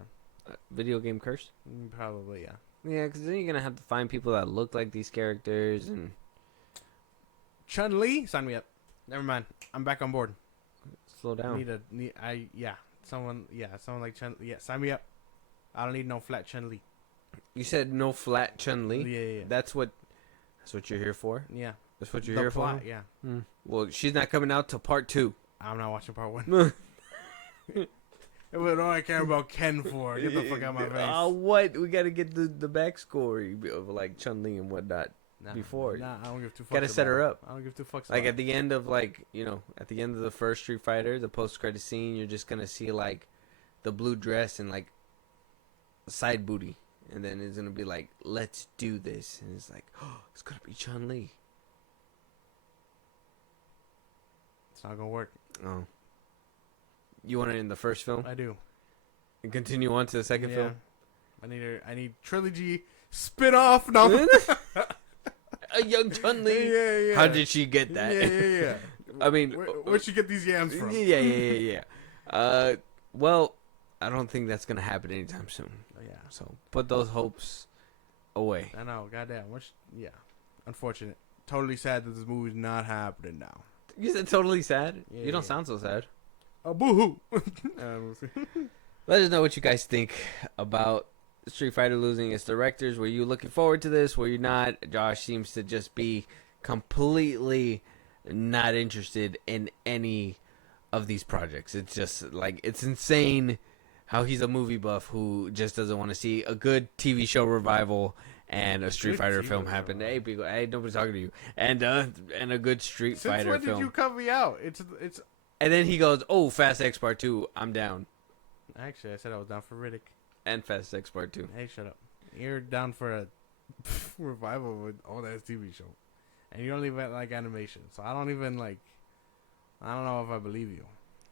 Video game curse? Probably, yeah. Yeah, because then you're going to have to find people that look like these characters. And Chun-Li? Sign me up. Never mind. I'm back on board. Slow down. Someone like Chun-Li. Yeah, sign me up. I don't need no flat Chun-Li. You said no flat Chun-Li? Yeah. That's what you're here for? Yeah. That's what you're here for? Yeah. Well, she's not coming out till part 2. I'm not watching part 1. What do I care about Ken for? Get the fuck out of my face. Oh, what? We got to get the backstory of, like, Chun-Li and whatnot before. Nah, I don't give two fucks. Got to set her up. I don't give two fucks. Like, at the end of, like, at the end of the first Street Fighter, the post-credit scene, you're just going to see, like, the blue dress and, like, side booty. And then it's going to be like, let's do this. And it's like, oh, it's going to be Chun-Li. It's not gonna work. Oh. You want it in the first film? I do. And continue on to the second film? I need trilogy spin-off. No. A young Chun-Li? Yeah. How did she get that? Yeah. I mean... Where'd she get these yams from? Yeah. Well, I don't think that's going to happen anytime soon. Yeah. So, put those hopes away. I know. Goddamn. Yeah. Unfortunate. Totally sad that this movie's not happening now. You said totally sad? Yeah, You don't sound so sad. Boo-hoo. Let us know what you guys think about Street Fighter losing its directors. Were you looking forward to this? Were you not? Josh seems to just be completely not interested in any of these projects. It's just like, it's insane how he's a movie buff who just doesn't want to see a good TV show revival and a Street Fighter film happen. Hey, people, hey, nobody's talking to you. And a good Street Fighter film. Since when did you cut me out? It's. And then he goes, "Oh, Fast X Part 2, I'm down." Actually, I said I was down for Riddick. And Fast X Part 2. Hey, shut up. You're down for a revival with all that TV show, and you don't even like animation. So I don't even like. I don't know if I believe you.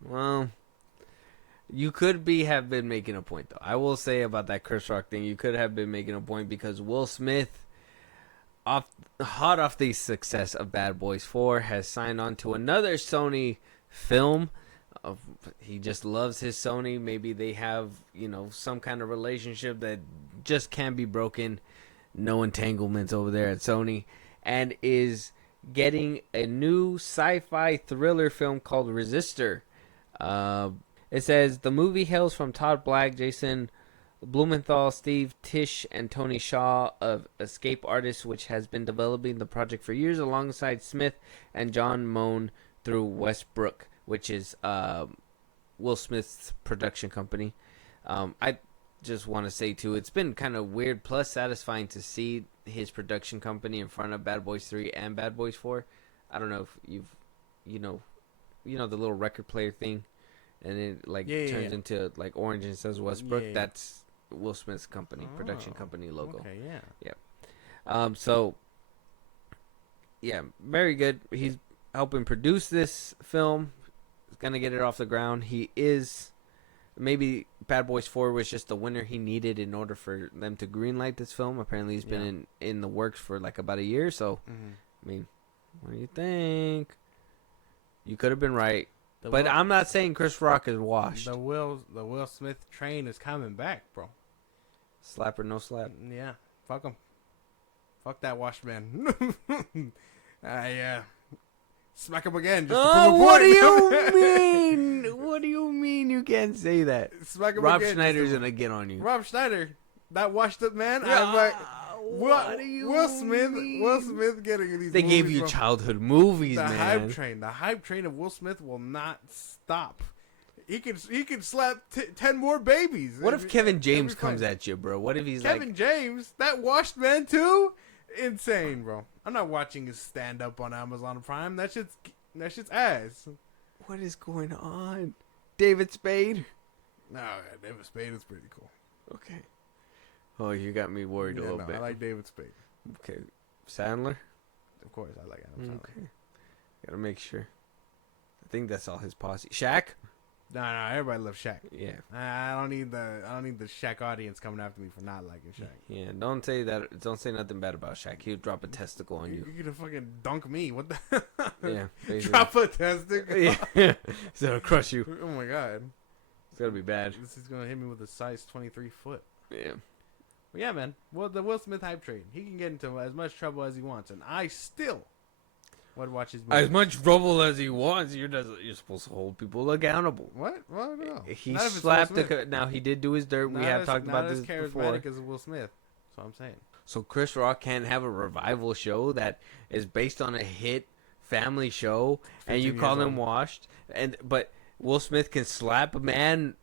Well, you could have been making a point, though. I will say about that Chris Rock thing, you could have been making a point because Will Smith, hot off the success of Bad Boys 4, has signed on to another Sony film. He just loves his Sony. Maybe they have, some kind of relationship that just can't be broken. No entanglements over there at Sony. And is getting a new sci-fi thriller film called Resistor. It says the movie hails from Todd Black, Jason Blumenthal, Steve Tisch, and Tony Shaw of Escape Artists, which has been developing the project for years alongside Smith and John Moan through Westbrook, which is Will Smith's production company. I just want to say, too, it's been kind of weird plus satisfying to see his production company in front of Bad Boys 3 and Bad Boys 4. I don't know if you know the little record player thing. And it turns into like orange and says Westbrook. Yeah. That's Will Smith's company, production company logo. Okay, yeah. So, yeah, very good. He's helping produce this film. He's gonna get it off the ground. He is. Maybe Bad Boys 4 was just the winner he needed in order for them to greenlight this film. Apparently, he's been in the works for like about a year. So, I mean, what do you think? You could have been right. But I'm not saying Chris Rock is washed. The Will Smith train is coming back, bro. Slap or no slap? Yeah. Fuck him. Fuck that washed man. Smack him again. Just to prove a point. What do you mean? What do you mean you can't say that? Smack him Rob again. Schneider's gonna get on you. Rob Schneider, that washed up man. Yeah, I'm like, what do you Will Smith. mean? Will Smith getting these. They movies, gave you bro. childhood movies, The man. hype train of Will Smith will not stop. He could slap 10 more babies. What if Kevin James comes at you, bro? What if he's Kevin James, that washed man too? Insane, bro. I'm not watching his stand up on Amazon Prime. That shit's ass. what is going on? David Spade? No, David Spade is pretty cool. Okay. Oh, you got me worried a little bit. I like David Spade. Okay. Sandler? Of course, I like Adam Sandler. Okay. Gotta make sure. I think that's all his posse. Shaq? No, everybody loves Shaq. Yeah. I don't need the Shaq audience coming after me for not liking Shaq. Yeah, don't say that. Don't say nothing bad about Shaq. He'll drop a testicle on you. You're gonna fucking dunk me. What the? Yeah. Basically. Drop a testicle. Yeah. He's gonna crush you. Oh my god. It's gonna be bad. This is gonna hit me with a size 23 foot. Yeah. But yeah, man. Well, the Will Smith hype train. He can get into as much trouble as he wants, and I still would watch his movies. As much trouble as he wants, you're supposed to hold people accountable. What? Well, no. He Not if it's slapped Will Smith. now he did do his dirt. We Not have as- talked about not this as before. charismatic as Will Smith. That's what I'm saying. So Chris Rock can't have a revival show that is based on a hit family show, and you 15 call years him old. washed, but Will Smith can slap a man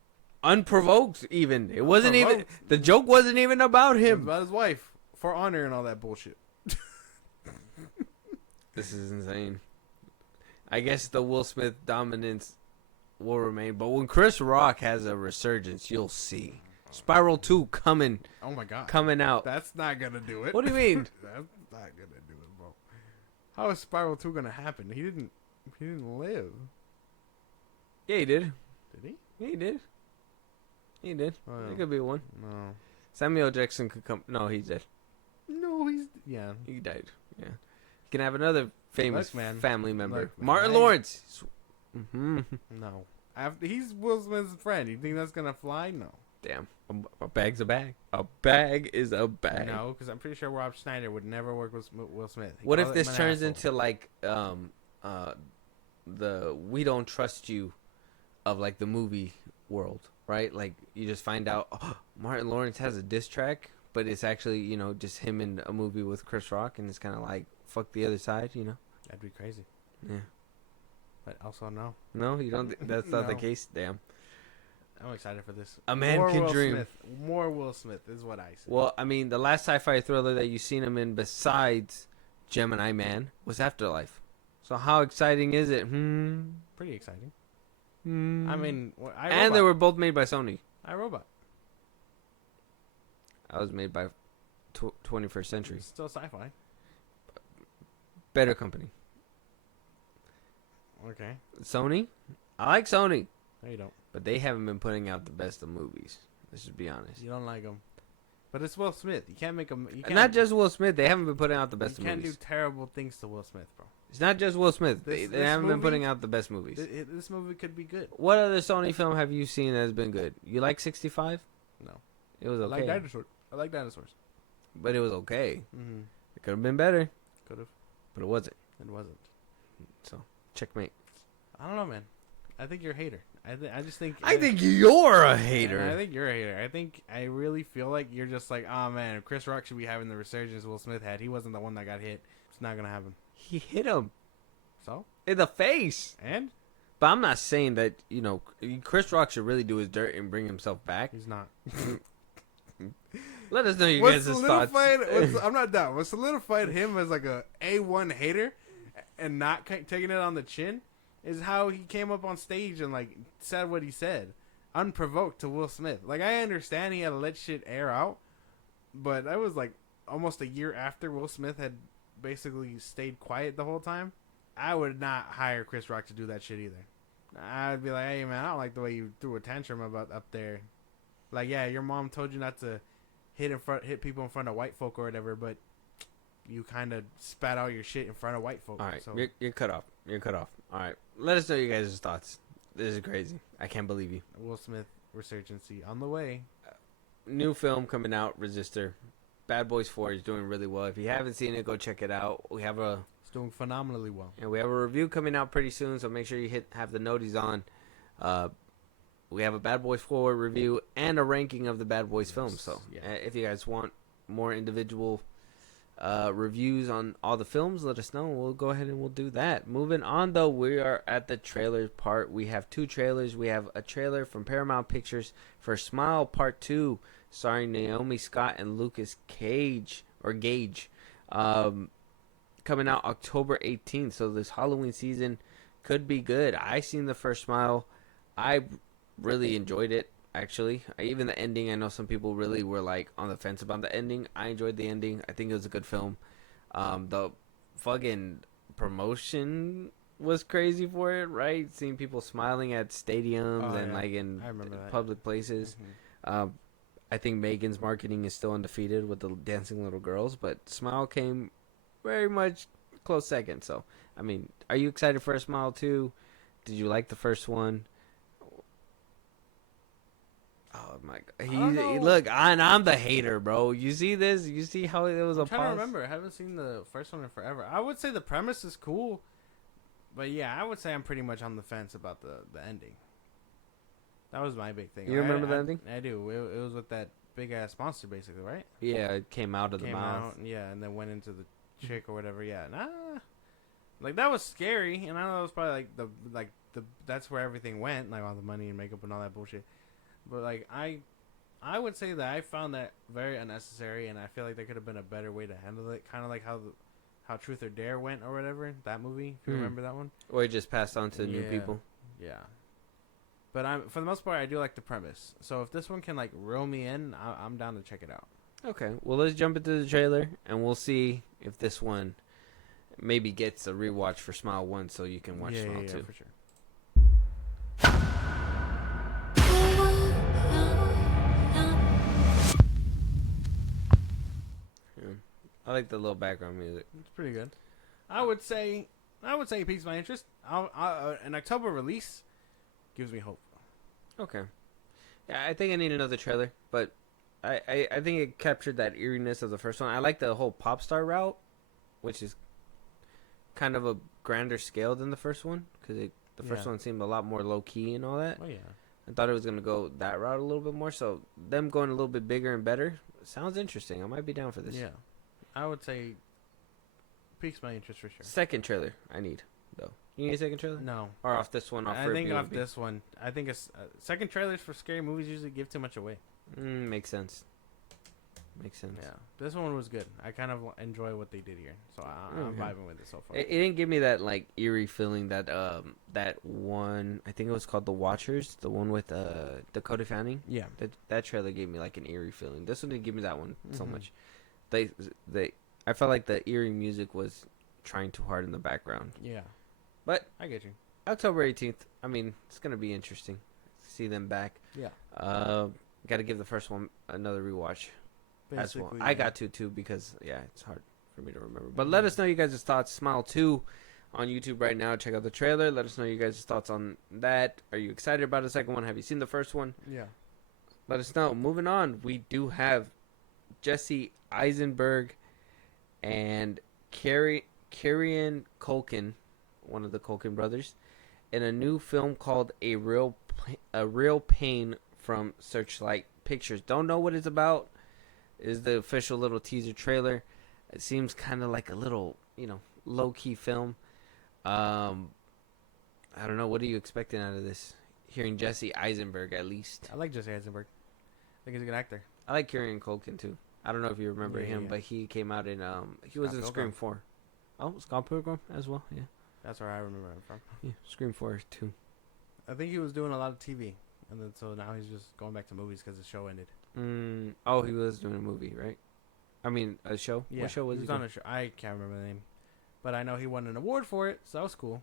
unprovoked. Even it wasn't even Unprovoked. the joke wasn't even about It was him. about his wife for honor and all that bullshit. This is insane. I guess the Will Smith dominance will remain, but when Chris Rock has a resurgence, you'll see Spiral 2 coming Oh my god. out. That's not gonna do it. What do you mean? That's not gonna do it, bro. How is Spiral 2 gonna happen? He didn't live. Yeah, he did. Did he? Yeah, he did. He did. Oh, yeah. It could be one. No. Samuel Jackson could come. No, he's dead. No, yeah. He died. Yeah. You can have another famous Look, man. family member. Look, man. Martin I- Lawrence. Mm-hmm. No. He's Will Smith's friend. You think that's gonna fly? No. Damn. A bag's a bag. A bag is a bag. No, because I'm pretty sure Rob Schneider would never work with Will Smith. He What called if him this an turns asshole. into like the We Don't Trust You of like the movie world, right? Like you just find out Martin Lawrence has a diss track, but it's actually, just him in a movie with Chris Rock, and it's kind of like fuck the other side, That'd be crazy. Yeah. But also, no. No, you don't. That's not the No. case. Damn. I'm excited for this. A man More can Will dream. Smith. More Will Smith is what I say. Well, I mean, the last sci-fi thriller that you've seen him in besides Gemini Man was Afterlife. So how exciting is it? Pretty exciting. I I mean, and they were both made by Sony. iRobot. I was made by 21st Century. It's still sci-fi. Better company. Okay. Sony? I like Sony, No, you don't. but they haven't been putting out the best of movies. Let's just be honest. You don't like him. But it's Will Smith. You can't make him. You can't, Not just Will Smith. They haven't been putting out the best You of can't movies. do terrible things to Will Smith, bro. It's not just Will Smith. They This haven't been movie- putting out the best movies. This movie could be good. What other Sony film have you seen that has been good? You like 65? No. It was I okay. like dinosaurs. I like dinosaurs. But it was okay. Mm-hmm. It could have been better, Could have. but it wasn't. It wasn't. So, checkmate. I don't know, man. I think you're a hater. I just think. I think you're a I hater. think you're a hater. I really feel like you're just like, oh man, Chris Rock should be having the resurgence Will Smith had. He wasn't the one that got hit. It's not gonna happen. He hit him So in the face. and But I'm not saying that, Chris Rock should really do his dirt and bring himself back. he's not. Let us know your What's guys' thoughts. solidified? I'm not down. What solidified him as like a A1 hater and not taking it on the chin is how he came up on stage and like said what he said, unprovoked to Will Smith. Like I understand he had to let shit air out, but that was like almost a year after Will Smith had basically stayed quiet the whole time. I would not hire Chris Rock to do that shit either. I'd be like, hey man, I don't like the way you threw a tantrum about up there. Like, yeah, your mom told you not to hit people in front of white folk or whatever, but you kind of spat out your shit in front of white folk. All right, So you're cut off. You're cut off. All right, let us know your guys' thoughts. This is crazy. I can't believe you. Will Smith resurgency on the way. New film coming out, Resistor. Bad Boys 4 is doing really well. If you haven't seen it, go check it out. We have a doing phenomenally well. And we have a review coming out pretty soon, so make sure you have the noties on. We have a Bad Boys 4 review and a ranking of the Bad Boys films. So if you guys want more individual reviews on all the films, let us know. We'll go ahead and we'll do that. Moving on, though, we are at the trailer part. We have 2 trailers. We have a trailer from Paramount Pictures for Smile Part 2, starring Naomi Scott and Lucas Gage. Coming out October 18th. So this Halloween season could be good. I seen the first Smile. I really enjoyed it, actually. Even the ending, I know some people really were like on the fence about the ending. I enjoyed the ending. I think it was a good film. The fucking promotion was crazy for it, right? Seeing people smiling at stadiums like in public places. I think Megan's marketing is still undefeated with the dancing little girls, but Smile came very much close second. So, I mean, are you excited for a Smile too? Did you like the first one? Oh my god! Look, I'm the hater, bro. You see this? You see how it was I'm trying to remember. I haven't seen the first one in forever. I would say the premise is cool, but yeah, I would say I'm pretty much on the fence about the ending. That was my big thing. You remember the ending? I do. It was with that big ass monster, basically, right? Yeah, it came out of the mouth. Yeah, and then went into the chick or whatever. Yeah, like that was scary, and I know it was probably like the that's where everything went, like all the money and makeup and all that bullshit. But like I would say that I found that very unnecessary, and I feel like there could have been a better way to handle it. Kind of like how Truth or Dare went or whatever, that movie. If you remember that one, or it just passed on to new people. Yeah. But for the most part, I do like the premise. So if this one can like reel me in, I'm down to check it out. Okay, well let's jump into the trailer and we'll see if this one maybe gets a rewatch for Smile 1, so you can watch Smile 2. For sure. I like the little background music. It's pretty good. I would say it piques my interest. An October release gives me hope. Okay. Yeah, I think I need another trailer, but I think it captured that eeriness of the first one. I like the whole pop star route, which is kind of a grander scale than the first one, because the first one seemed a lot more low key and all that. Oh yeah. I thought it was gonna go that route a little bit more, so them going a little bit bigger and better sounds interesting. I might be down for this. Yeah. I would say piques my interest for sure. Second trailer I need, though. You need a second trailer? No. Or off this one? I think off this one. I think second trailers for scary movies usually give too much away. Makes sense. Makes sense. Yeah. This one was good. I kind of enjoy what they did here. So I'm vibing with it so far. It didn't give me that like eerie feeling that that one, I think it was called The Watchers, the one with Dakota Fanning. Yeah. That trailer gave me like an eerie feeling. This one didn't give me that one so much. I felt like the eerie music was trying too hard in the background. Yeah. But I get you. October 18th. I mean, it's gonna be interesting to see them back. Yeah. Got to give the first one another rewatch. As well. Yeah. I got to too because it's hard for me to remember. But let us know you guys' thoughts. Smile 2 on YouTube right now. Check out the trailer. Let us know you guys' thoughts on that. Are you excited about the second one? Have you seen the first one? Yeah. Let us know. Moving on, we do have Jesse Eisenberg and Kieran Culkin, one of the Culkin brothers, in a new film called A Real Pain from Searchlight Pictures. Don't know what it's about. Is the official little teaser trailer. It seems kind of like a little, low-key film. I don't know. What are you expecting out of this? Hearing Jesse Eisenberg, at least. I like Jesse Eisenberg. I think he's a good actor. I like Kieran Culkin, too. I don't know if you remember him, but he came out in, he was in Scream 4. Oh, Scott Pilgrim as well, yeah. That's where I remember him from. Yeah, Scream 4, too. I think he was doing a lot of TV, and then so now he's just going back to movies because the show ended. Oh, he was doing a movie, right? I mean, a show? Yeah, what show was he on a show. I can't remember the name. But I know he won an award for it, so that was cool.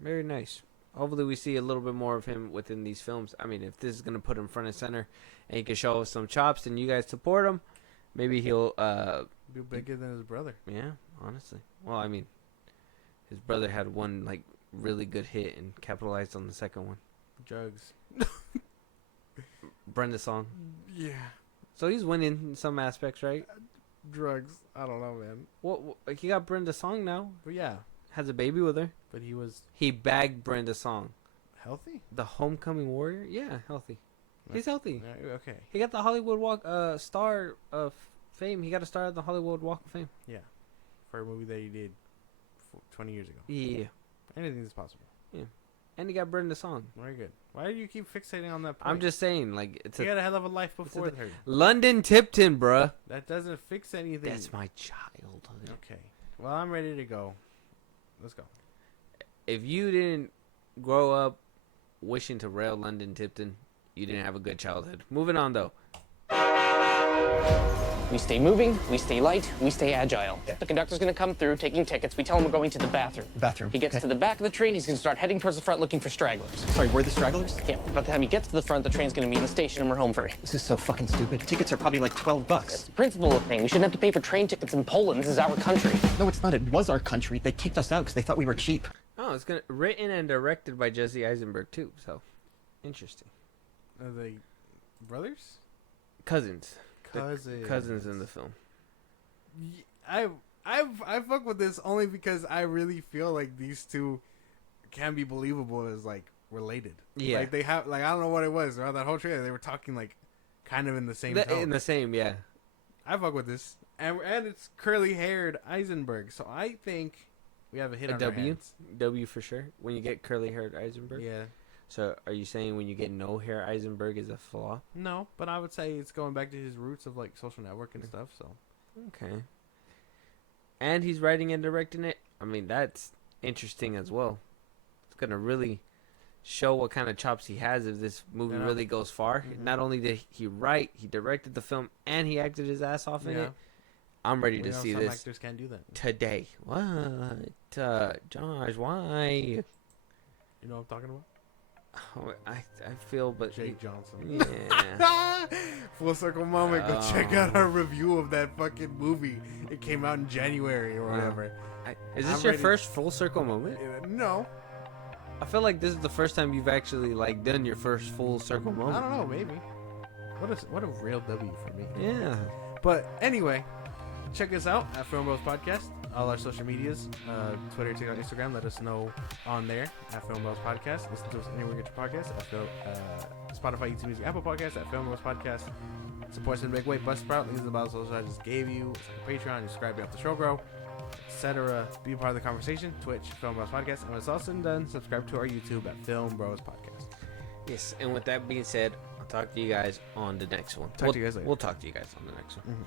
Very nice. Hopefully we see a little bit more of him within these films. I mean, if this is going to put him front and center and he can show us some chops and you guys support him, maybe he'll... be bigger than his brother. Yeah, honestly. Well, I mean, his brother had one, like, really good hit and capitalized on the second one. Drugs. Brenda song. Yeah. So he's winning in some aspects, right? drugs. I don't know, man. What? He got Brenda Song now. But yeah, Has a baby with her. but he was He bagged Brenda Song. healthy. The homecoming warrior. Yeah, healthy. He's healthy. Okay. He got the Hollywood Walk star of fame. He got a star at the Hollywood Walk of Fame. Yeah, for a movie that he did 20 years ago. Yeah. Anything is possible. And he got Brenda Song. Very good. Why do you keep fixating on that point? I'm just saying, like, it's He a had a hell of a life before her. London Tipton, bruh. That doesn't fix anything. That's my childhood. Okay. Well, I'm ready to go. Let's go. If you didn't grow up wishing to rail London Tipton, you didn't have a good childhood. Moving on, though. We stay moving, we stay light, we stay agile. The conductor's gonna come through, taking tickets. We tell him we're going to the bathroom. Bathroom. He gets to the back of the train, he's gonna start heading towards the front looking for stragglers. Sorry, we're the stragglers? Yeah, by the time he gets to the front, the train's gonna be in the station and we're home free. This is so fucking stupid. Tickets are probably like $12. That's the principle of the thing. We shouldn't have to pay for train tickets in Poland. This is our country. No, it's not. It was our country. They kicked us out because they thought we were cheap. Oh, it's written and directed by Jesse Eisenberg, too. So, interesting. Are they brothers? Cousins. Cousins. Cousins in the film. I fuck with this only because I really feel like these two can be believable as like related. Yeah. Like they have like I don't know what it was throughout that whole trailer. They were talking like kind of in the same tone. In the same, yeah. I fuck with this, and it's curly haired Eisenberg. So I think we have a hit A on our W. hands. W for sure. When you get curly haired Eisenberg. Yeah. So, are you saying when you get no hair Eisenberg is a flaw? No, but I would say it's going back to his roots of like Social Network and stuff. So Okay. And he's writing and directing it. I mean, that's interesting as well. It's gonna really show what kind of chops he has if this movie really goes far. Mhm. Not only did he write, he directed the film, and he acted his ass off in Yeah. it. I'm ready we to know see some this actors can't do that. today. What? Josh, why? You know what I'm talking about? Oh, I feel, but Jake Johnson. yeah. Full circle moment. Go check out our review of that fucking movie. It came out in January or whatever. Is this I'm your ready- first full circle moment? No, I feel like this is the first time you've actually like done your first full circle I moment. don't know. Maybe. What a real W for me. Yeah. But anyway, check us out at FilmBros Podcast. All our social medias, Twitter, TikTok, Instagram. Let us know on there at FilmBros Podcast. Listen to us anywhere you get your podcast. At Spotify, YouTube Music, Apple Podcasts, at FilmBros Podcast. Support us in a big way. Buzzsprout, links in the bottom of the social I just gave you. It's like a Patreon. You subscribe to Up the Show Grow, etc. Be a part of the conversation. Twitch, FilmBros Podcast. And when it's all said and done, subscribe to our YouTube at FilmBros Podcast. Yes, and with that being said, I'll talk to you guys on the next one. Talk to you guys later. We'll talk to you guys on the next one. Mm-hmm.